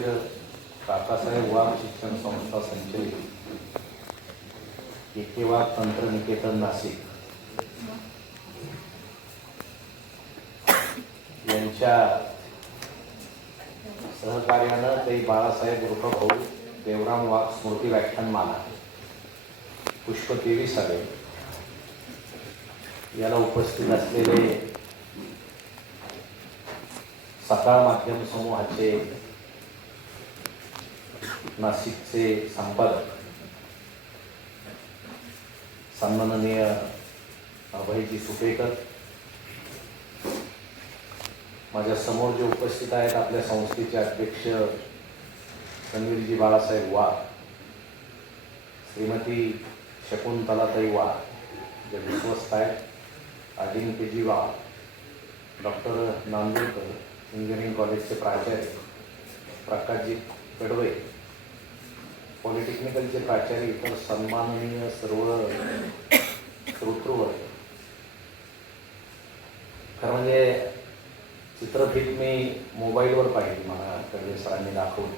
पूज्यश्री काकासाहेब वाघ शिक्षण संस्था संचलित के वाघ तंत्रनिकेतन नाशिक यांच्या सहकार्यानं ते बाळासाहेब उर्फ भाऊ देवराम वाघ स्मृती व्याख्यानमाला पुष्प 23 याला उपस्थित असलेले सकाळ माध्यम समूहाचे नाशिकचे संपादक सन्माननीय अभयजी सुपेकर, माझ्या समोर जे उपस्थित आहेत आपल्या संस्थेचे अध्यक्ष रणवीरजी बाळासाहेब वाघ, श्रीमती शकुंतलाताई वाघ जे विश्वस्त आहेत, अजिंक्यजी वाघ, डॉक्टर नांदुरकर इंजिनिअरिंग कॉलेजचे प्राचार्य, प्रकाशजी कडवे पॉलिटेक्निकलचे प्राचार्य, इतर सन्माननीय सर्व श्रोतृवर्ग. खरं म्हणजे चित्रफित मी मोबाईलवर पाहिली, मला कडवे सरांनी दाखवली.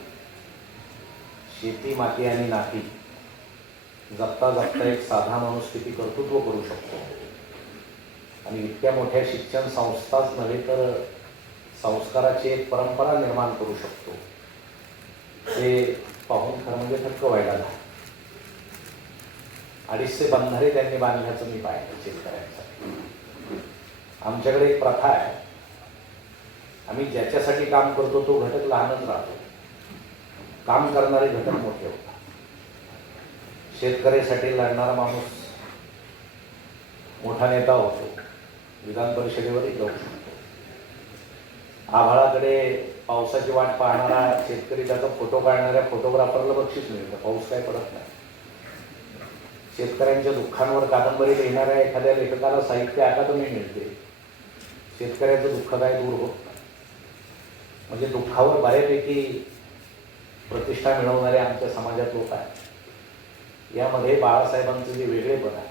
शेती माती आणि नाती जपता जपता एक साधा माणूस किती कर्तृत्व करू शकतो आणि इतक्या मोठ्या शिक्षण संस्थाच नव्हे तर संस्काराची एक परंपरा निर्माण करू शकतो, ते पाहून खरं म्हणजे थक्क व्हायला लागला. 250 बंधारे त्यांनी बांधण्याचं मी पाहिलं शेतकऱ्यांसाठी. आमच्याकडे एक प्रथा आहे, आम्ही ज्याच्यासाठी काम करतो तो घटक लहानच राहतो, काम करणारे घटक मोठे होतात. शेतकऱ्यासाठी लढणारा माणूस मोठा नेता होतो, विधान परिषदेवरही जाऊ शकतो. आभाळाकडे पावसाची वाट पाहणारा शेतकरी त्याचा फोटो काढणाऱ्या फोटोग्राफरला बक्षीस मिळतं, पाऊस काय पडत नाही. शेतकऱ्यांच्या दुःखांवर कादंबरी लिहिणाऱ्या एखाद्या लेखकाला साहित्य अकादमी मिळते. शेतकऱ्याचं दुःख काय दूर होत नाही. म्हणजे दुःखावर बऱ्यापैकी प्रतिष्ठा मिळवणारे आमच्या समाजात लोक आहेत. यामध्ये बाळासाहेबांचं जे वेगळेपण आहे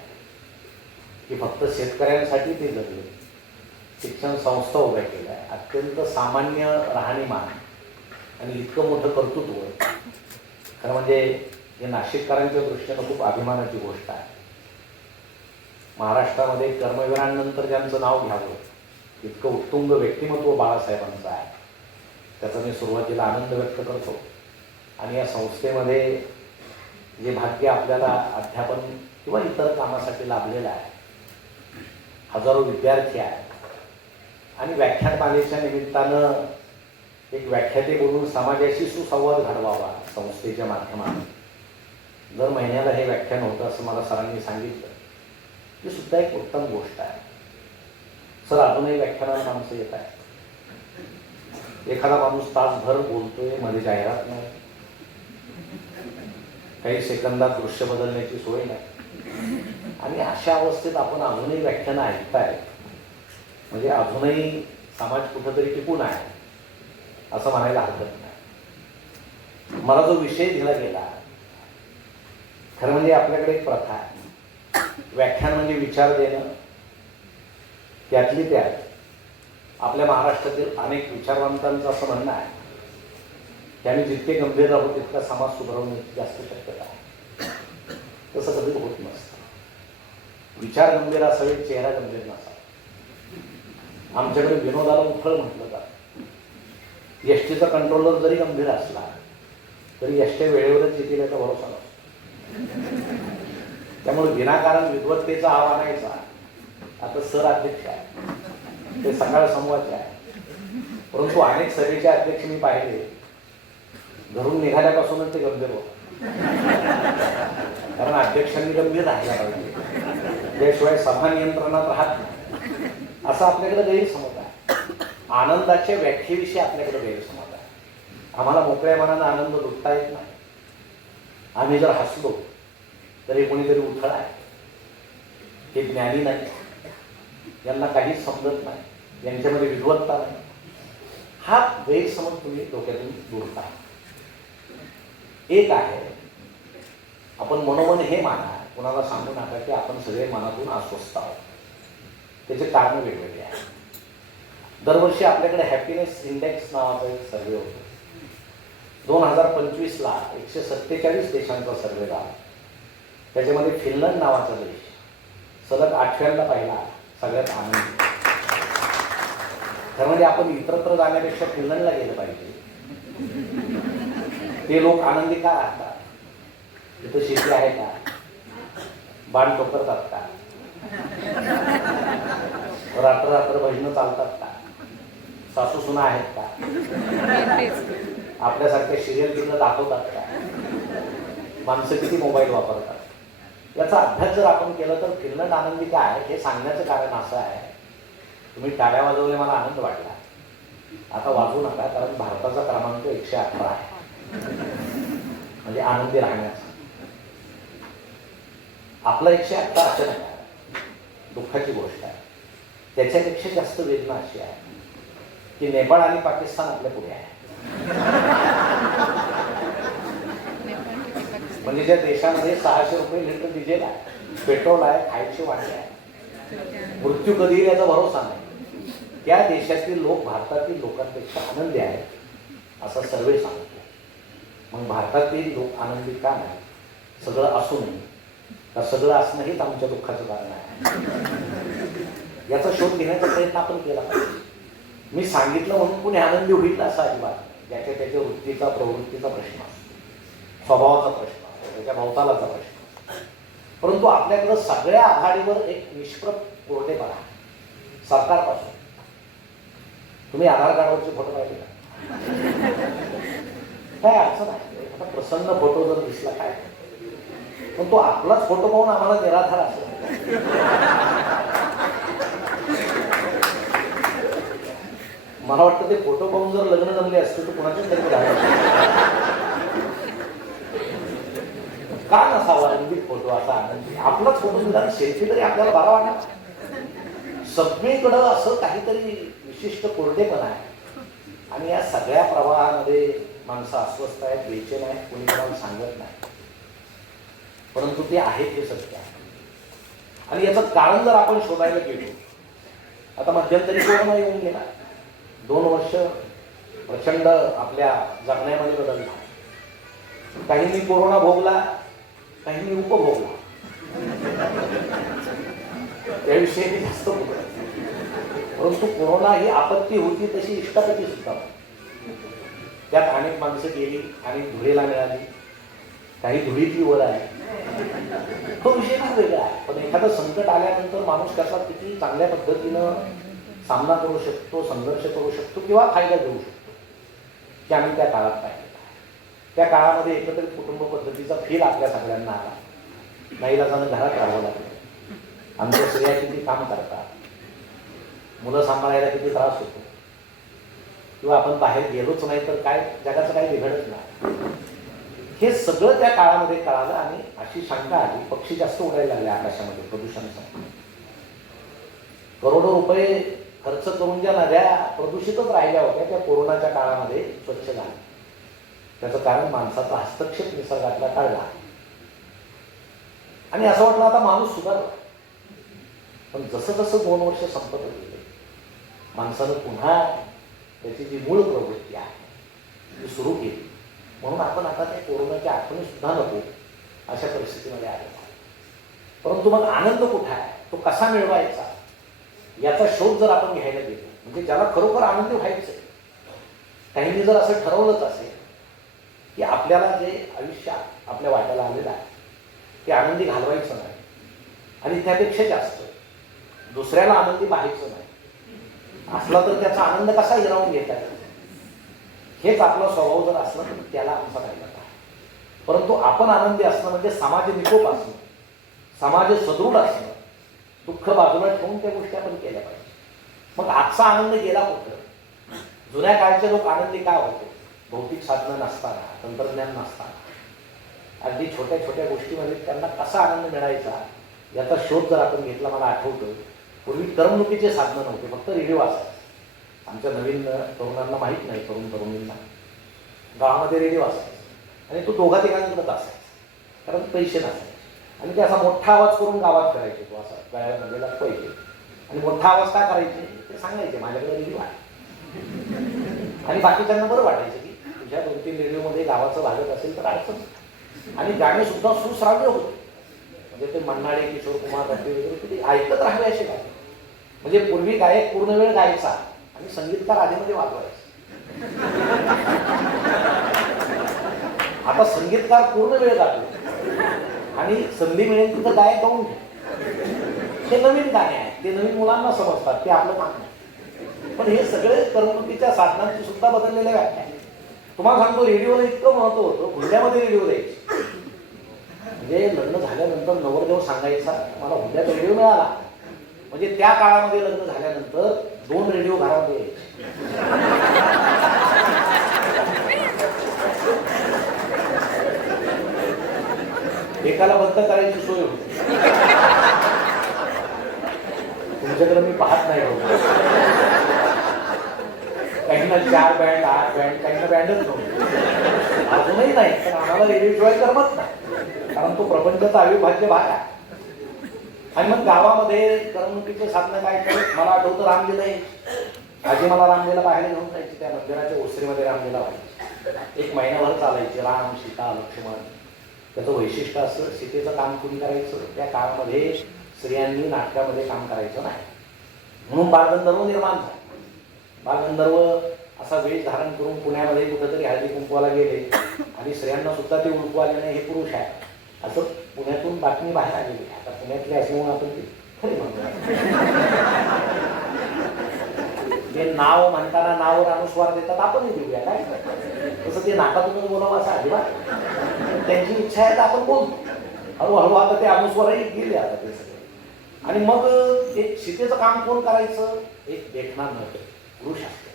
की फक्त शेतकऱ्यांसाठी ते जगले, शिक्षण संस्था उभ्या केल्या, अत्यंत सामान्य राहणीमान आणि इतकं मोठं कर्तृत्व. खरं म्हणजे हे नाशिककरांच्या दृष्टीनं खूप अभिमानाची गोष्ट आहे. महाराष्ट्रामध्ये कर्मवीरांनंतर ज्यांचं नाव घ्यावं इतकं उत्तुंग व्यक्तिमत्व बाळासाहेबांचं आहे, त्याचा मी सुरुवातीला आनंद व्यक्त करतो. आणि या संस्थेमध्ये जे भाग्य आपल्याला अध्यापन किंवा इतर कामासाठी लाभलेलं आहे, हजारो विद्यार्थी आहेत आणि व्याख्यानमालेच्या निमित्तानं एक व्याख्याते बोलून समाजाशी सुसंवाद घडवावा संस्थेच्या माध्यमातून. दर महिन्याला हे व्याख्यान होतं असं मला सरांनी सांगितलं, ही सुद्धा एक उत्तम गोष्ट आहे. सर अजूनही व्याख्यानाला माणसं येत आहे. एखादा माणूस तासभर बोलतोय, मध्ये जाहिरात नाही, काही सेकंदात दृश्य बदलण्याची सोय नाही. आणि अशा अवस्थेत आपण अजूनही व्याख्यानं ऐकताय म्हणजे अजूनही समाज कुठंतरी टिकून आहे असं म्हणायला हरकत नाही. मला जो विषय दिला गेला, खरं म्हणजे आपल्याकडे एक प्रथा आहे, व्याख्यान म्हणजे विचार देणं. त्यातली त्यात आपल्या महाराष्ट्रातील अनेक विचारवंतांचं असं म्हणणं आहे की आम्ही जितके गंभीर राहू तितका समाज सुधारवण्याची जास्त शक्यता आहे. तसं कधी होत नसतं. विचार गंभीर असावे, चेहरा गंभीर नसावा. आमच्याकडे विनोदाला उथळ म्हटलं जातं. एसटीचा कंट्रोलर जरी गंभीर असला तरी एसटी वेळेवरच येतील याचा भरोसा नसतो. त्यामुळे विनाकारण विद्वत्तेचा आव आणायचा. आता सर अध्यक्ष आहे, ते सकाळ समूहाचे आहे, परंतु अनेक सभेचे अध्यक्ष मी पाहिले घरून निघाल्यापासूनच ते गंभीर होतात. कारण अध्यक्षांनी गंभीर राहायला पाहिजे, त्याशिवाय सभा नियंत्रणात राहत नाही. असं आपल्याकडे गैरसमज आहे. आनंदाच्या व्याख्येविषयी आपल्याकडे गैरसमज आहे. आम्हाला मोकळ्या मनानं आनंद लुटता येत नाही. आम्ही जर हसलो तरी कोणीतरी उथळ आहे, हे ज्ञानी नाही, यांना काहीच समजत नाही, यांच्यामध्ये विद्वत्ता नाही. हा गैरसमज तुम्ही डोक्यातून दूर करा. एक आहे, आपण मनोमन हे माना, कोणाला सांगू नका की आपण सगळे मनातून अस्वस्थ आहोत. त्याचे कारण वेगवेगळे आहेत. दरवर्षी आपल्याकडे हॅपीनेस इंडेक्स नावाचा एक सर्वे होतो. 2025ला 147 देशांचा सर्वे झाला. त्याच्यामध्ये फिनलंड नावाचा देश सलग 8व्यांदा पाहिला सगळ्यात आनंदी. खरं म्हणजे आपण इतरत्र जाण्यापेक्षा फिनलंडला गेलं पाहिजे. ते लोक आनंदी का राहतात? तिथं शेती आहे का? बाण टोकरतात का? रात्र रात्र भजनं चालतात का? सासू सुना आहेत का? आपल्यासारख्या सिरियल तिथं दाखवतात का? माणसं किती मोबाईल वापरतात? याचा अभ्यास जर आपण केला तर फिनलंड आनंदी का आहे हे सांगण्याचं कारण असं आहे. तुम्ही टाळ्या वाजवले, मला आनंद वाटला. आता वाजवू नका, कारण भारताचा क्रमांक 118 आहे म्हणजे आनंदी राहण्याचा. आपला 118 असं नाही, दुःखाची गोष्ट आहे. त्याच्यापेक्षा जास्त वेदना अशी आहे की नेपाळ आणि पाकिस्तान आपल्या पुढे आहे. म्हणजे ज्या देशामध्ये 600 रुपये लिटर डिझेल आहे, पेट्रोल आहे, खायची वाटे आहे, मृत्यू कधी येईल याचा भरोसा नाही, त्या देशातील लोक भारतातील लोकांपेक्षा आनंदी आहेत असा सर्वे सांगतो. मग भारतातील लोक आनंदी का नाही? सगळं असूनही का सगळं असणं हेच आमच्या दुःखाचं कारण आहे? याचा शोध घेण्याचा प्रयत्न आपण केला पाहिजे. मी सांगितलं म्हणून कुणी आनंदी होईल असं अजिबात नाही. ज्याच्या त्याच्या वृत्तीचा, प्रवृत्तीचा प्रश्न असतो, स्वभावाचा प्रश्न असतो, त्याच्या भोवतालाचा प्रश्न. परंतु आपल्याकडं सगळ्या आघाडीवर एक निष्प्रभ कोरडेपणा आहे सरकारपासून. तुम्ही आधार कार्डवरचे फोटो पाहिले का? काय अडचण आहे? आता प्रसन्न फोटो जर दिसला काय, पण तो आपलाच फोटो पाहून आम्हाला निराधार असेल. मला वाटतं ते फोटो पाहून जर लग्न जमले असते तर कुणाच्याच लग्न झालं का नसावा? रंगीत फोटो असा आनंदी आपलाच फोटो निदान सेल्फी तरी आपल्याला बरा वाटला. सगळीकडं असं काहीतरी विशिष्ट कोरडेपणा आहे. आणि या सगळ्या प्रवाहामध्ये माणसं अस्वस्थ आहेत, बेचैन आहेत, कोणी कोणाला सांगत नाही, परंतु ते आहे हे सत्य आहे. आणि याचं कारण जर आपण शोधायला गेलो, आता मध्यंतरी कोरोना येऊन गेला, 2 वर्ष प्रचंड आपल्या जगण्यामध्ये बदलला. काहींनी कोरोना भोगला, काहींनी उपभोगला, त्याविषयी मी जास्त बोलतो. परंतु कोरोना ही आपत्ती होती तशी इष्टापत्ती सुद्धा. त्यात अनेक माणसं गेली आणि धुळेला मिळाली, काही धुळीची वर आहे, तो विषय खूप वेगळा आहे. पण एखादं संकट आल्यानंतर माणूस त्याचा किती चांगल्या पद्धतीनं सामना करू शकतो, संघर्ष करू शकतो किंवा फायदा घेऊ शकतो, की आम्ही त्या काळात पाहिलं. त्या काळामध्ये एकत्रित कुटुंब पद्धतीचा फील आपल्या सगळ्यांना आला. नाईलाजानं घरात राहावं लागलं. आमच्या स्त्रिया किती काम करतात, मुलं सांभाळायला किती त्रास होतो, किंवा आपण बाहेर गेलोच नाही तर काय जगाचं काही बिघडत नाही, हे सगळं त्या काळामध्ये कळालं. आणि अशी शंका आली, पक्षी जास्त उडायला लागले आकाशामध्ये प्रदूषणासाठी. करोडो रुपये खर्च करून ज्या नद्या प्रदूषितच राहिल्या होत्या त्या कोरोनाच्या काळामध्ये स्वच्छ झाल्या. त्याचं कारण माणसाचा हस्तक्षेप निसर्गातला टाळला. आणि असं वाटलं आता माणूस सुधारला. पण जसं जसं 2 वर्ष संपत गेले, माणसानं पुन्हा त्याची जी मूळ प्रवृत्ती आहे ती सुरू केली. म्हणून आपण आता त्या कोरोनाच्या आठवणी सुद्धा नको अशा परिस्थितीमध्ये आले. परंतु मग आनंद कुठे आहे, तो कसा मिळवायचा याचा शोध जर आपण घ्यायला गेलो, म्हणजे ज्याला खरोखर आनंदी व्हायचं, काहींनी जर असं ठरवलंच असेल की आपल्याला जे आयुष्य आपल्या वाट्याला आलेलं आहे ते आनंदी घालवायचं नाही, आणि त्यापेक्षा जास्त दुसऱ्याला आनंदी पाहायचं नाही, असला तर त्याचा आनंद कसा हिरावून घेता येईल, हेच आपला स्वभाव जर असला तर त्याला आमचा फायदा आहे. परंतु आपण आनंदी असणं म्हणजे समाज निकोप असणं, समाज सदृढ असणं, दुःख बाजूला ठेवून त्या गोष्टी आपण केल्या पाहिजे. मग आजचा आनंद गेला कुठं? जुन्या काळचे लोक आनंदी का होते? भौतिक साधनं नसताना, तंत्रज्ञान नसताना, अगदी छोट्या छोट्या गोष्टीमध्ये त्यांना कसा आनंद मिळायचा याचा शोध जर आपण घेतला. मला आठवतं, पूर्वी करमणुकीचे साधनं नव्हते, फक्त रेडिओ असायचे. आमच्या नवीन तरुणांना माहीत नाही, तरुणींना गावामध्ये रेडिओ असायचा आणि तो 2-3 असायचा, कारण पैसे नसायचे. आणि ते असा मोठा आवाज करून गावात करायचे, तो असा गळ्यात नदीला पैसे, आणि मोठा आवाज काय करायचे ते सांगायचे, माझ्याकडे रेडिओ आहे. आणि बाकीच्यांना बरं वाटायचं की तुझ्या 2-3 रेडिओमध्ये गावाचं भागत असेल तर अडचण. आणि गाणे सुद्धा सुश्राव्य होते. म्हणजे ते मन्नाडे, किशोर कुमार दत्ते वगैरे किती ऐकत राहावे असे गाणे. म्हणजे पूर्वी गायक पूर्ण वेळ गायचा आणि संगीतकार आधीमध्ये वाजवायचा. आता संगीतकार पूर्ण वेळ गातो आणि संधी मिळेल तिथं गायक गाऊन घे. हे नवीन गाणे आहेत, ते नवीन मुलांना समजतात, ते आपलं काम नाही. पण हे सगळे करमणुकीच्या साधनांची सुद्धा बदललेल्या व्याख्या आहे. तुम्हाला सांगतो, रेडिओला इतकं महत्व होतं, हुंड्यामध्ये रेडिओ द्यायचे. म्हणजे लग्न झाल्यानंतर नवरदेव सांगायचा मला हुंड्यात रेडिओ मिळाला. म्हणजे त्या काळामध्ये लग्न झाल्यानंतर 2 रेडिओ घरामध्ये यायचे. एकाला बंद करायची सोय होती. तुमच्याकडे मी पाहत नाही होतो. काहींना 4 बँड 8 बँड, काहींना बँडच नव्हते. अजूनही नाही, पण आम्हाला रेडिओ शिवाय करमत नाही, कारण तो प्रपंचाचा अविभाज्य भाग आहे. आणि मग गावामध्ये करमणुकीचे साधनं काय करत, मला आठवतं रामलीला आहे. आजी मला रामलीला पाहायला घेऊन जायची. त्या मंदिराच्या ओसरीमध्ये रामलीला व्हायची. 1 महिनाभर चालायची. राम, सीता, लक्ष्मण. त्याचं वैशिष्ट्य असं, सीतेचं काम कुणी करायचं, त्या काळामध्ये स्त्रियांनी नाटकामध्ये काम करायचं नाही, म्हणून बालगंधर्व निर्माण झाले. बालगंधर्व असा वेश धारण करून पुण्यामध्ये कुठेतरी हळदी कुंकवाला गेले आणि स्त्रियांना सुद्धा ते ओळखू आले नाही, हे पुरुष आहे असं पुण्यातून बातमी बाहेर आलेली. आता पुण्यातली असल्यामुळे आपण ती खरी म्हणतो. जे नाव म्हणताना नावावर अनुस्वार देतात, आपणही देऊया काय, तसं ते नाकातूनच बोलावं असं अजिबात. त्यांची इच्छा आहे तर आपण बोलतो. हळूहळू आता ते अनुस्वारही गेले आता ते सगळे. आणि मग एक सीतेचं काम कोण करायचं, एक देखणा नट पुरुष असतो,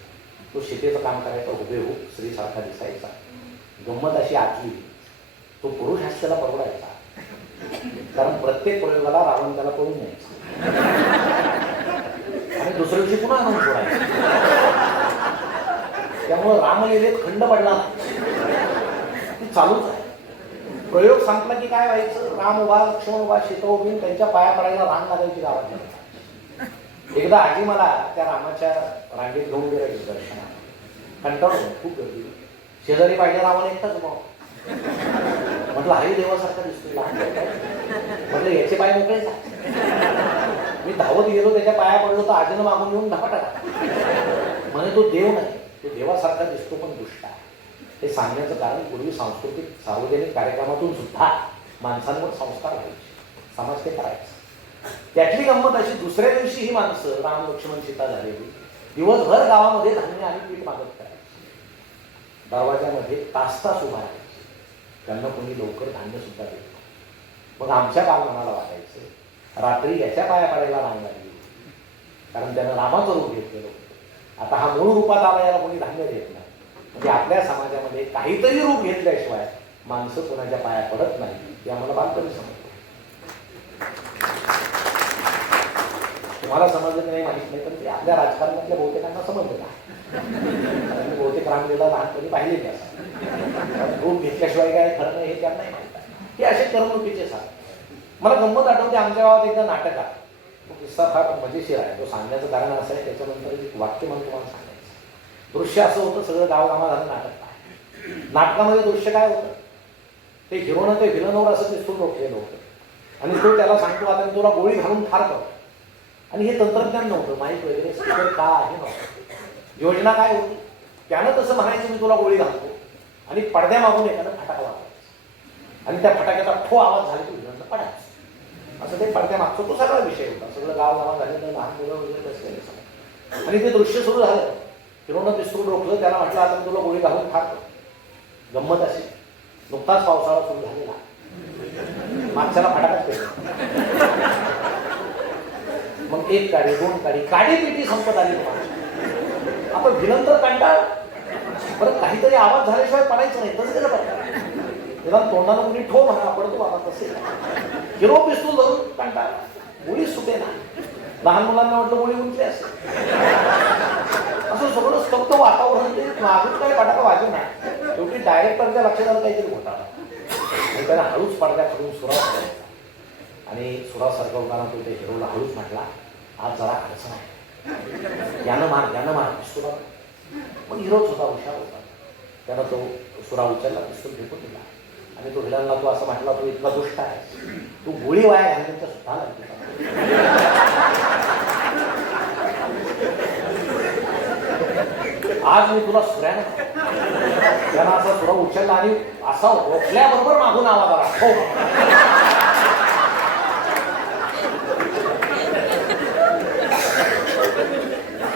तो सीतेचं काम करायचा. हुबेहूब स्त्रीसारखा दिसायचा. गंमत अशी आतली, तो पुरुष हास्याला परवडायचा, कारण प्रत्येक प्रयोगाला रावण त्याला पळून न्यायचा आणि दुसऱ्या दिवशी पुन्हा आणून सोडायचा. त्यामुळं रामलीलेत खंड पडला ती चालूच आहे. प्रयोग संपला की काय व्हायचं, राम उभा, लक्ष्मण उभा, सीता उभी, त्यांच्या पाया पडायला रांग लागायची गावात. एकदा आजी मला त्या रामाच्या रांगेत घेऊन गेला दर्शनाला. कंटाळून खूप गर्दी. शेजारी पाहिजे रावण एकटाच भाऊ. म्हटलं आई देवासारखा दिसतोय लहान. म्हटलं याचे पाय मोकळे जा. मी धावत गेलो, त्याच्या पाया पडलो तर आजीनं मागून येऊन धापा टाका. म्हणजे तो देव नाही, तो देवासारखा दिसतो पण दुष्ट आहे. हे सांगण्याचं कारण, पूर्वी सांस्कृतिक सार्वजनिक कार्यक्रमातून सुद्धा माणसांवर संस्कार व्हायचे, समाज ते करायचं. त्यातली गंमत अशी, दुसऱ्या दिवशी ही माणसं राम लक्ष्मण सीता झालेली दिवसभर गावामध्ये धान्य आणि पीठ मागत करायची. दरवाजामध्ये तास तास उभा राहायचे. त्यांना कोणी लवकर धान्य सुद्धा देत. मग आमच्या बालमनाला वाटायचं रात्री याच्या पाया पडायला रांग लागली, कारण त्यानं रामाचं रूप घेतलेलं होतं. आता हा मूळ रूपात आला, याला कोणी धान्य देत नाही. म्हणजे आपल्या समाजामध्ये काहीतरी रूप घेतल्याशिवाय माणसं कोणाच्या पाया पडत नाही, हे आम्हाला बालपणी समजतं. तुम्हाला समजलं नाही माहित नाही, पण ते आपल्या राजकारणातल्या बहुतेकांना समजलं नाही. बहुतेक रामलीला लहानपणी पाहिलेली असतात. रूप घेतल्याशिवाय काय खरं नाही हे त्यांनाही माहित आहे. हे असे करमणुकीचे साधन. मला गंमत आठवते, आमच्या गावात एकदा नाटक आहे. तो किस्सा फार मजेशीर आहे. तो सांगण्याचं कारण असं आहे, त्याच्यानंतर एक वाक्य म्हणून तुम्हाला सांगायचं. दृश्य असं होतं, सगळं गावगामा झालं नाटक. नाटकामध्ये दृश्य काय होतं, ते हिरोनं ते व्हिलनवर असं दिसून रोखलेलं होतं आणि तो त्याला सांगतो आता तुला गोळी घालून ठार करतो. आणि हे तंत्रज्ञान नव्हतं, माहीत वगैरे स्पीकर का आहे नव्हतं. योजना काय होती, त्यानं तसं म्हणायचं मी तुला गोळी घालतो आणि पडद्यामागून एखादा फटाका वाजवायचा आणि त्या फटाक्याचा ठो आवाज झाला की विलनला पडायचं. असं ते पडद्यामागचा तो सगळा विषय होता. सगळं गावगावा झालेलं, लहान मुलं वगैरे बसलेले. आणि ते दृश्य सुरू झालं. हिरोनं पिस्तूल रोखलं, त्याला म्हटलं आता तुला गोळी घालून ठार करतो. गंमत अशी, नुकताच पावसाळा सुरू झालेला, माणसाला फटाकाच पेटला. मग 1 काडी 2 काडी, काडी पिटी संपत आली. आपण विलन तर कंटाळ, परत काहीतरी आवाज झाल्याशिवाय पडायचं नाही, तसं केलं पाहिजे. निदान तोंडानं कुणी ठो म्हणा, पडतो बाबा तसे. हिरो पिस्तूल धरून कंटाळ, गोळी सुटे ना. लहान मुलांना वाटलं गोळी उंचली असेल. असं सगळं स्तब्ध वातावरण, ते मागून काही फटाका वाजू नाही. शेवटी डायरेक्टरच्या लक्षात आलं काहीतरी घोटाळा. आणि त्याला हळूच पडद्या खालून सुराव करायचा आणि सुराव सरकवताना तो त्या हिरोला हळूच म्हटला, आज जरा खर्च नाही, यानं मार पिस्तूल. मग हिरोच होता, हुशार होता. त्यानं तो सुरा उचलला, पिस्तूल फेकून दिला आणि तो हिलांना तो असं म्हटला, तू इतका दुष्ट आहे, तू गोळी वाया घालण्याच्या सुद्धा लागली. आज मी तुला सुऱ्यानं त्यानं असा सुरा उचलला आणि असा ओखल्याबरोबर मागून आवाज आला, हो.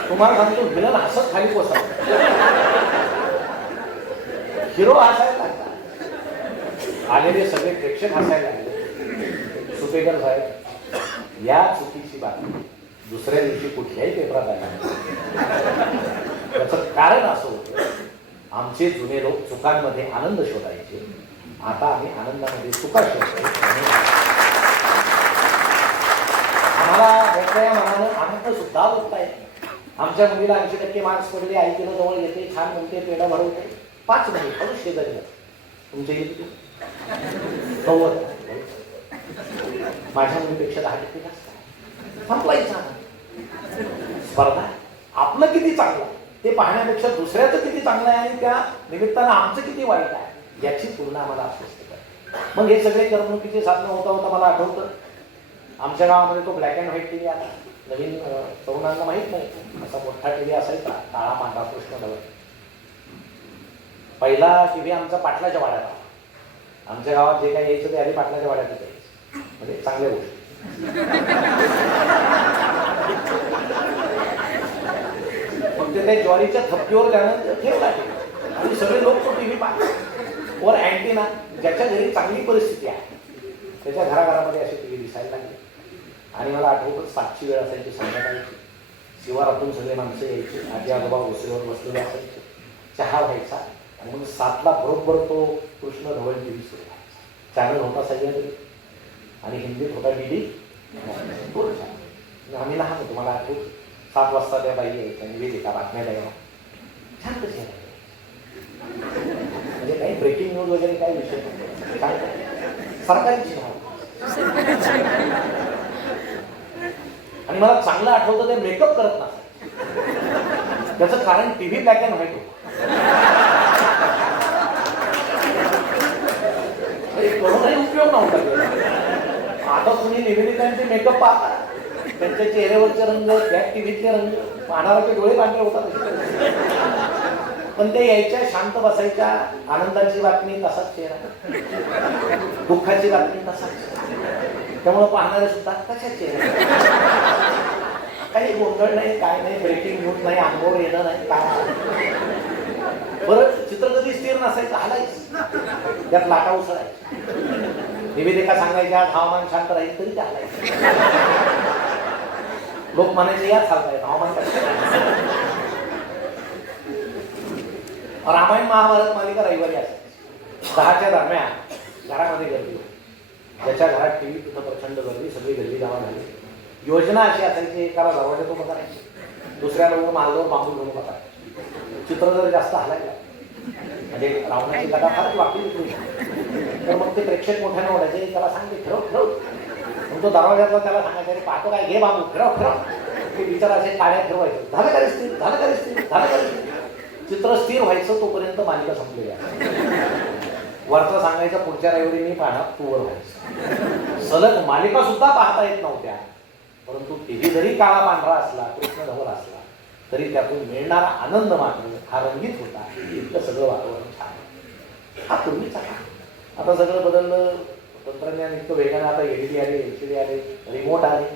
तुम्हाला सांगतो विलन हसत खाली कोसळला. हिरो हसायला लागला, आलेले सगळे प्रेक्षक हसायला लागले. सुपेकर साहेब, या चुकीची बातमी दुसऱ्या दिवशी कुठल्याही पेपरात आली. त्याचं कारण असं होतं, आमचे जुने लोक चुकांमध्ये आनंद शोधायचे, आता आम्ही आनंदामध्ये चुका शोधतो. आम्हाला मोकळ्या मनानं आनंद सुद्धा होत आहे. आमच्या मुलीला 80% मार्क्स पडले, आई तिला जवळ येते, छान म्हणते, पेढा भरवते. 5 महिने खरंच शेजारी तुमच्या इथे माझ्या मुलीपेक्षा 10% जास्त संपलायचा. स्पर्धा आपलं किती चांगलं ते पाहण्यापेक्षा दुसऱ्याचं किती चांगलं आहे आणि त्या निमित्तानं आमचं किती वाईट आहे याची तुलना आम्हाला अस्वस्थ करते. मग हे सगळे करमणुकीचे साधनं होता होता मला आठवतं, आमच्या गावामध्ये तो ब्लॅक अँड व्हाईट टीव्ही आला. नवीन तरुणांना माहीत नाही, असा मोठा टीव्ही असायचा, काळा पांढरा कृष्ण धवल. पहिला टीव्ही आमचा पाटलाच्या वाड्यात. आमच्या गावात जे काही यायचं ते आधी पाटलाच्या वाड्यात यायचं, म्हणजे चांगल्या गोष्टी. फक्त त्या ज्वारीच्या थप्पीवर त्यानं ठेवला आणि सगळे लोक तो टीव्ही पाहतात. वर अँटीना, ज्याच्या घरी चांगली परिस्थिती आहे त्याच्या घराघरामध्ये असे टीव्ही दिसायला लागले. आणि मला आठवतं 7ची वेळ असायची संध्याकाळची, शिवारातून सगळे माणसं यायची, आजी आजोबा ओसरीवर बसलेले असायचे, चहा व्हायचा आणि मग 7ला बरोबर तो कृष्ण धवल टीव्ही सुरू व्हायचा. चॅनल होता सह्याद्री आणि हिंदीत होता डीडी. आम्ही लहान होतो, मला आठवतं 7 वाजता त्या बाई यायच्या निवेदिका बातम्या द्यायला. छान कशी म्हणजे काही ब्रेकिंग न्यूज वगैरे काही विषय काय सरकारची भाव. आणि मला चांगलं आठवतं ते मेकअप करत नसायचं, त्याचं कारण टीव्ही ब्लॅक अँड व्हाईट होतं. कोणाचाही उपयोग नव्हता. आता तुम्ही निवेदिकांचे मेकअप पाहता, त्यांच्या चेहऱ्यावरचे रंग, ब्लॅक टीव्हीतले रंग, पाहणाराचे डोळे पांढरे होतात. पण ते यायच्या, शांत बसायच्या, आनंदाची बातमी तसाच चेहरा, दुःखाची बातमी तसाच. त्यामुळे पाहणारे सुद्धा तशाच चेहरा, काही गोंधळ नाही, काय नाही, ब्रेकिंग न्यूज नाही, अंगावर येणं नाही, काय. बरं चित्र कधी स्थिर नसायचं, हलायचं, त्यात लाटा उसळायच्या. निवेदिका सांगायच्या हवामान शांत राहील तरी ते हलायचं. लोक म्हणायचे याच चालतायत हवामान कसं. रामायण महाभारत मालिका रविवारी असायची 10च्या दरम्यान. घरामध्ये गर्दी होती, ज्याच्या घरात टीव्ही तिथं प्रचंड गर्दी, सगळी गर्दी गावा झाली. योजना अशी असायची, एकाला दरवाजा तो बघायचे, दुसऱ्याला मालवर बांबू घेऊन बघायचे. चित्र जर जास्त हलायला म्हणजे रावणाची कथा फारच वाकली होती, तर मग ते प्रेक्षक मोठ्याने ओढायचे, त्याला सांगते फिरव फिरव. मग तो दरवाजातला त्याला सांगायचं अरे पाहतो काय, घे बांबू, फिरव फिरव. ते विचार असे काड्या फिरवायचं, झालं का स्थिर, झालं का स्थिर, झालं का स्थिर. चित्र स्थिर व्हायचं तोपर्यंत मालिका संपलेली आहे. वरचं सांगायचं पुढच्या रविवारी मी पाहणार, तू वर व्हायचं. सलग मालिका सुद्धा पाहता येत नव्हत्या, परंतु टीव्ही जरी काळा पांढरा असला, कृष्ण धवल असला, तरी त्यातून मिळणारा आनंद मात्र हा रंगीत होता. इतकं सगळं वातावरण छान. हा पूर्वीचा काळ. आता सगळं बदललं, तंत्रज्ञान इतकं वेगानं, आता एलईडी आले, एलसीडी आले, रिमोट आले.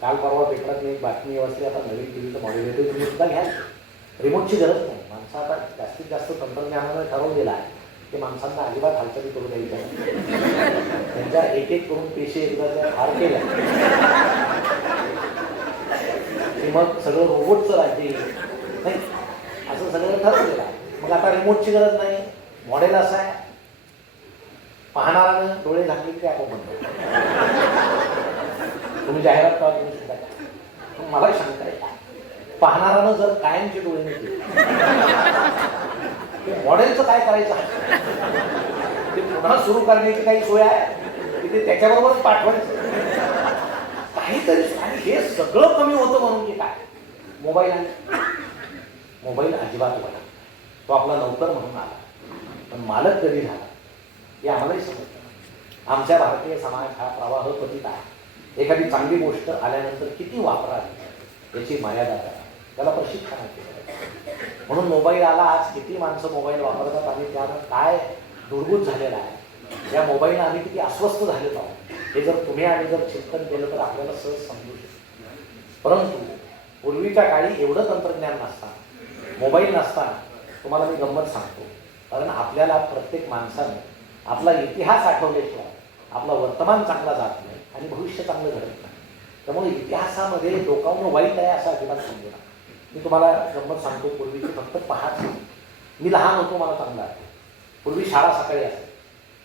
काल परवा पेपरात एक बातमी वाचली, आता नवीन टीव्हीचं मॉडेल येते, तुम्ही सुद्धा घ्या. रिमोटची गरज नाही. माणसं आता जास्तीत जास्त तंत्रज्ञानानं ठरवलेलं आहे ते माणसांना अजिबात हालचाली करू द्यायच्या. त्यांच्या एक एक करून पेशी एकदा हार केला की मग सगळं रोबोटचं राज्य नाही, असं सगळं ठरवलेलं आहे. मग आता रिमोटची गरज नाही. मॉडेल असं आहे, पाहणारानं डोळे झाकले की आपण म्हणतो. तुम्ही जाहिरात करा, तुम्ही सुद्धा. मला शंका आहे, पाहणारानं जर कायमचे डोळे नव्हते मॉडेलचं काय करायचं, ते पुन्हा सुरू करण्याची काही सोय आहे की ते त्याच्याबरोबरच पाठवायचं काहीतरी. आणि हे सगळं कमी होतं म्हणून की काय, मोबाईल आहे. मोबाईल अजिबात वाटत. तो आपला नौकर म्हणून आला, पण मालक कधी झाला हे आम्हालाही समजतं. आमच्या भारतीय समाज हा प्रवाह पतित आहे. एखादी चांगली गोष्ट आल्यानंतर किती वापरावी याची मर्यादा करा, त्याला प्रशिक्षणाची गरज आहे. म्हणून मोबाईल आला, आज किती माणसं मोबाईल वापरतात आणि त्यानं काय दुर्गुत झालेला आहे, या मोबाईलनं आम्ही किती अस्वस्थ झालेलो आहोत, हे जर तुम्ही आणि जर चिंतन केलं तर आपल्याला सहज समजू शकतो. परंतु पूर्वीच्या काळी एवढं तंत्रज्ञान नसताना, मोबाईल नसताना, तुम्हाला मी गंमत सांगतो, कारण आपल्याला प्रत्येक माणसाने आपला इतिहास आठवल्याशिवाय आपला वर्तमान चांगला जात नाही आणि भविष्य चांगलं घडत नाही. त्यामुळे इतिहासामध्ये डोकावणं वाईट आहे असं अजिबात समजू नका. मी तुम्हाला गंमत सांगतो, पूर्वीची फक्त पाहत. मी लहान होतो, मला चांगला आहे. पूर्वी शाळा सकाळी असायची,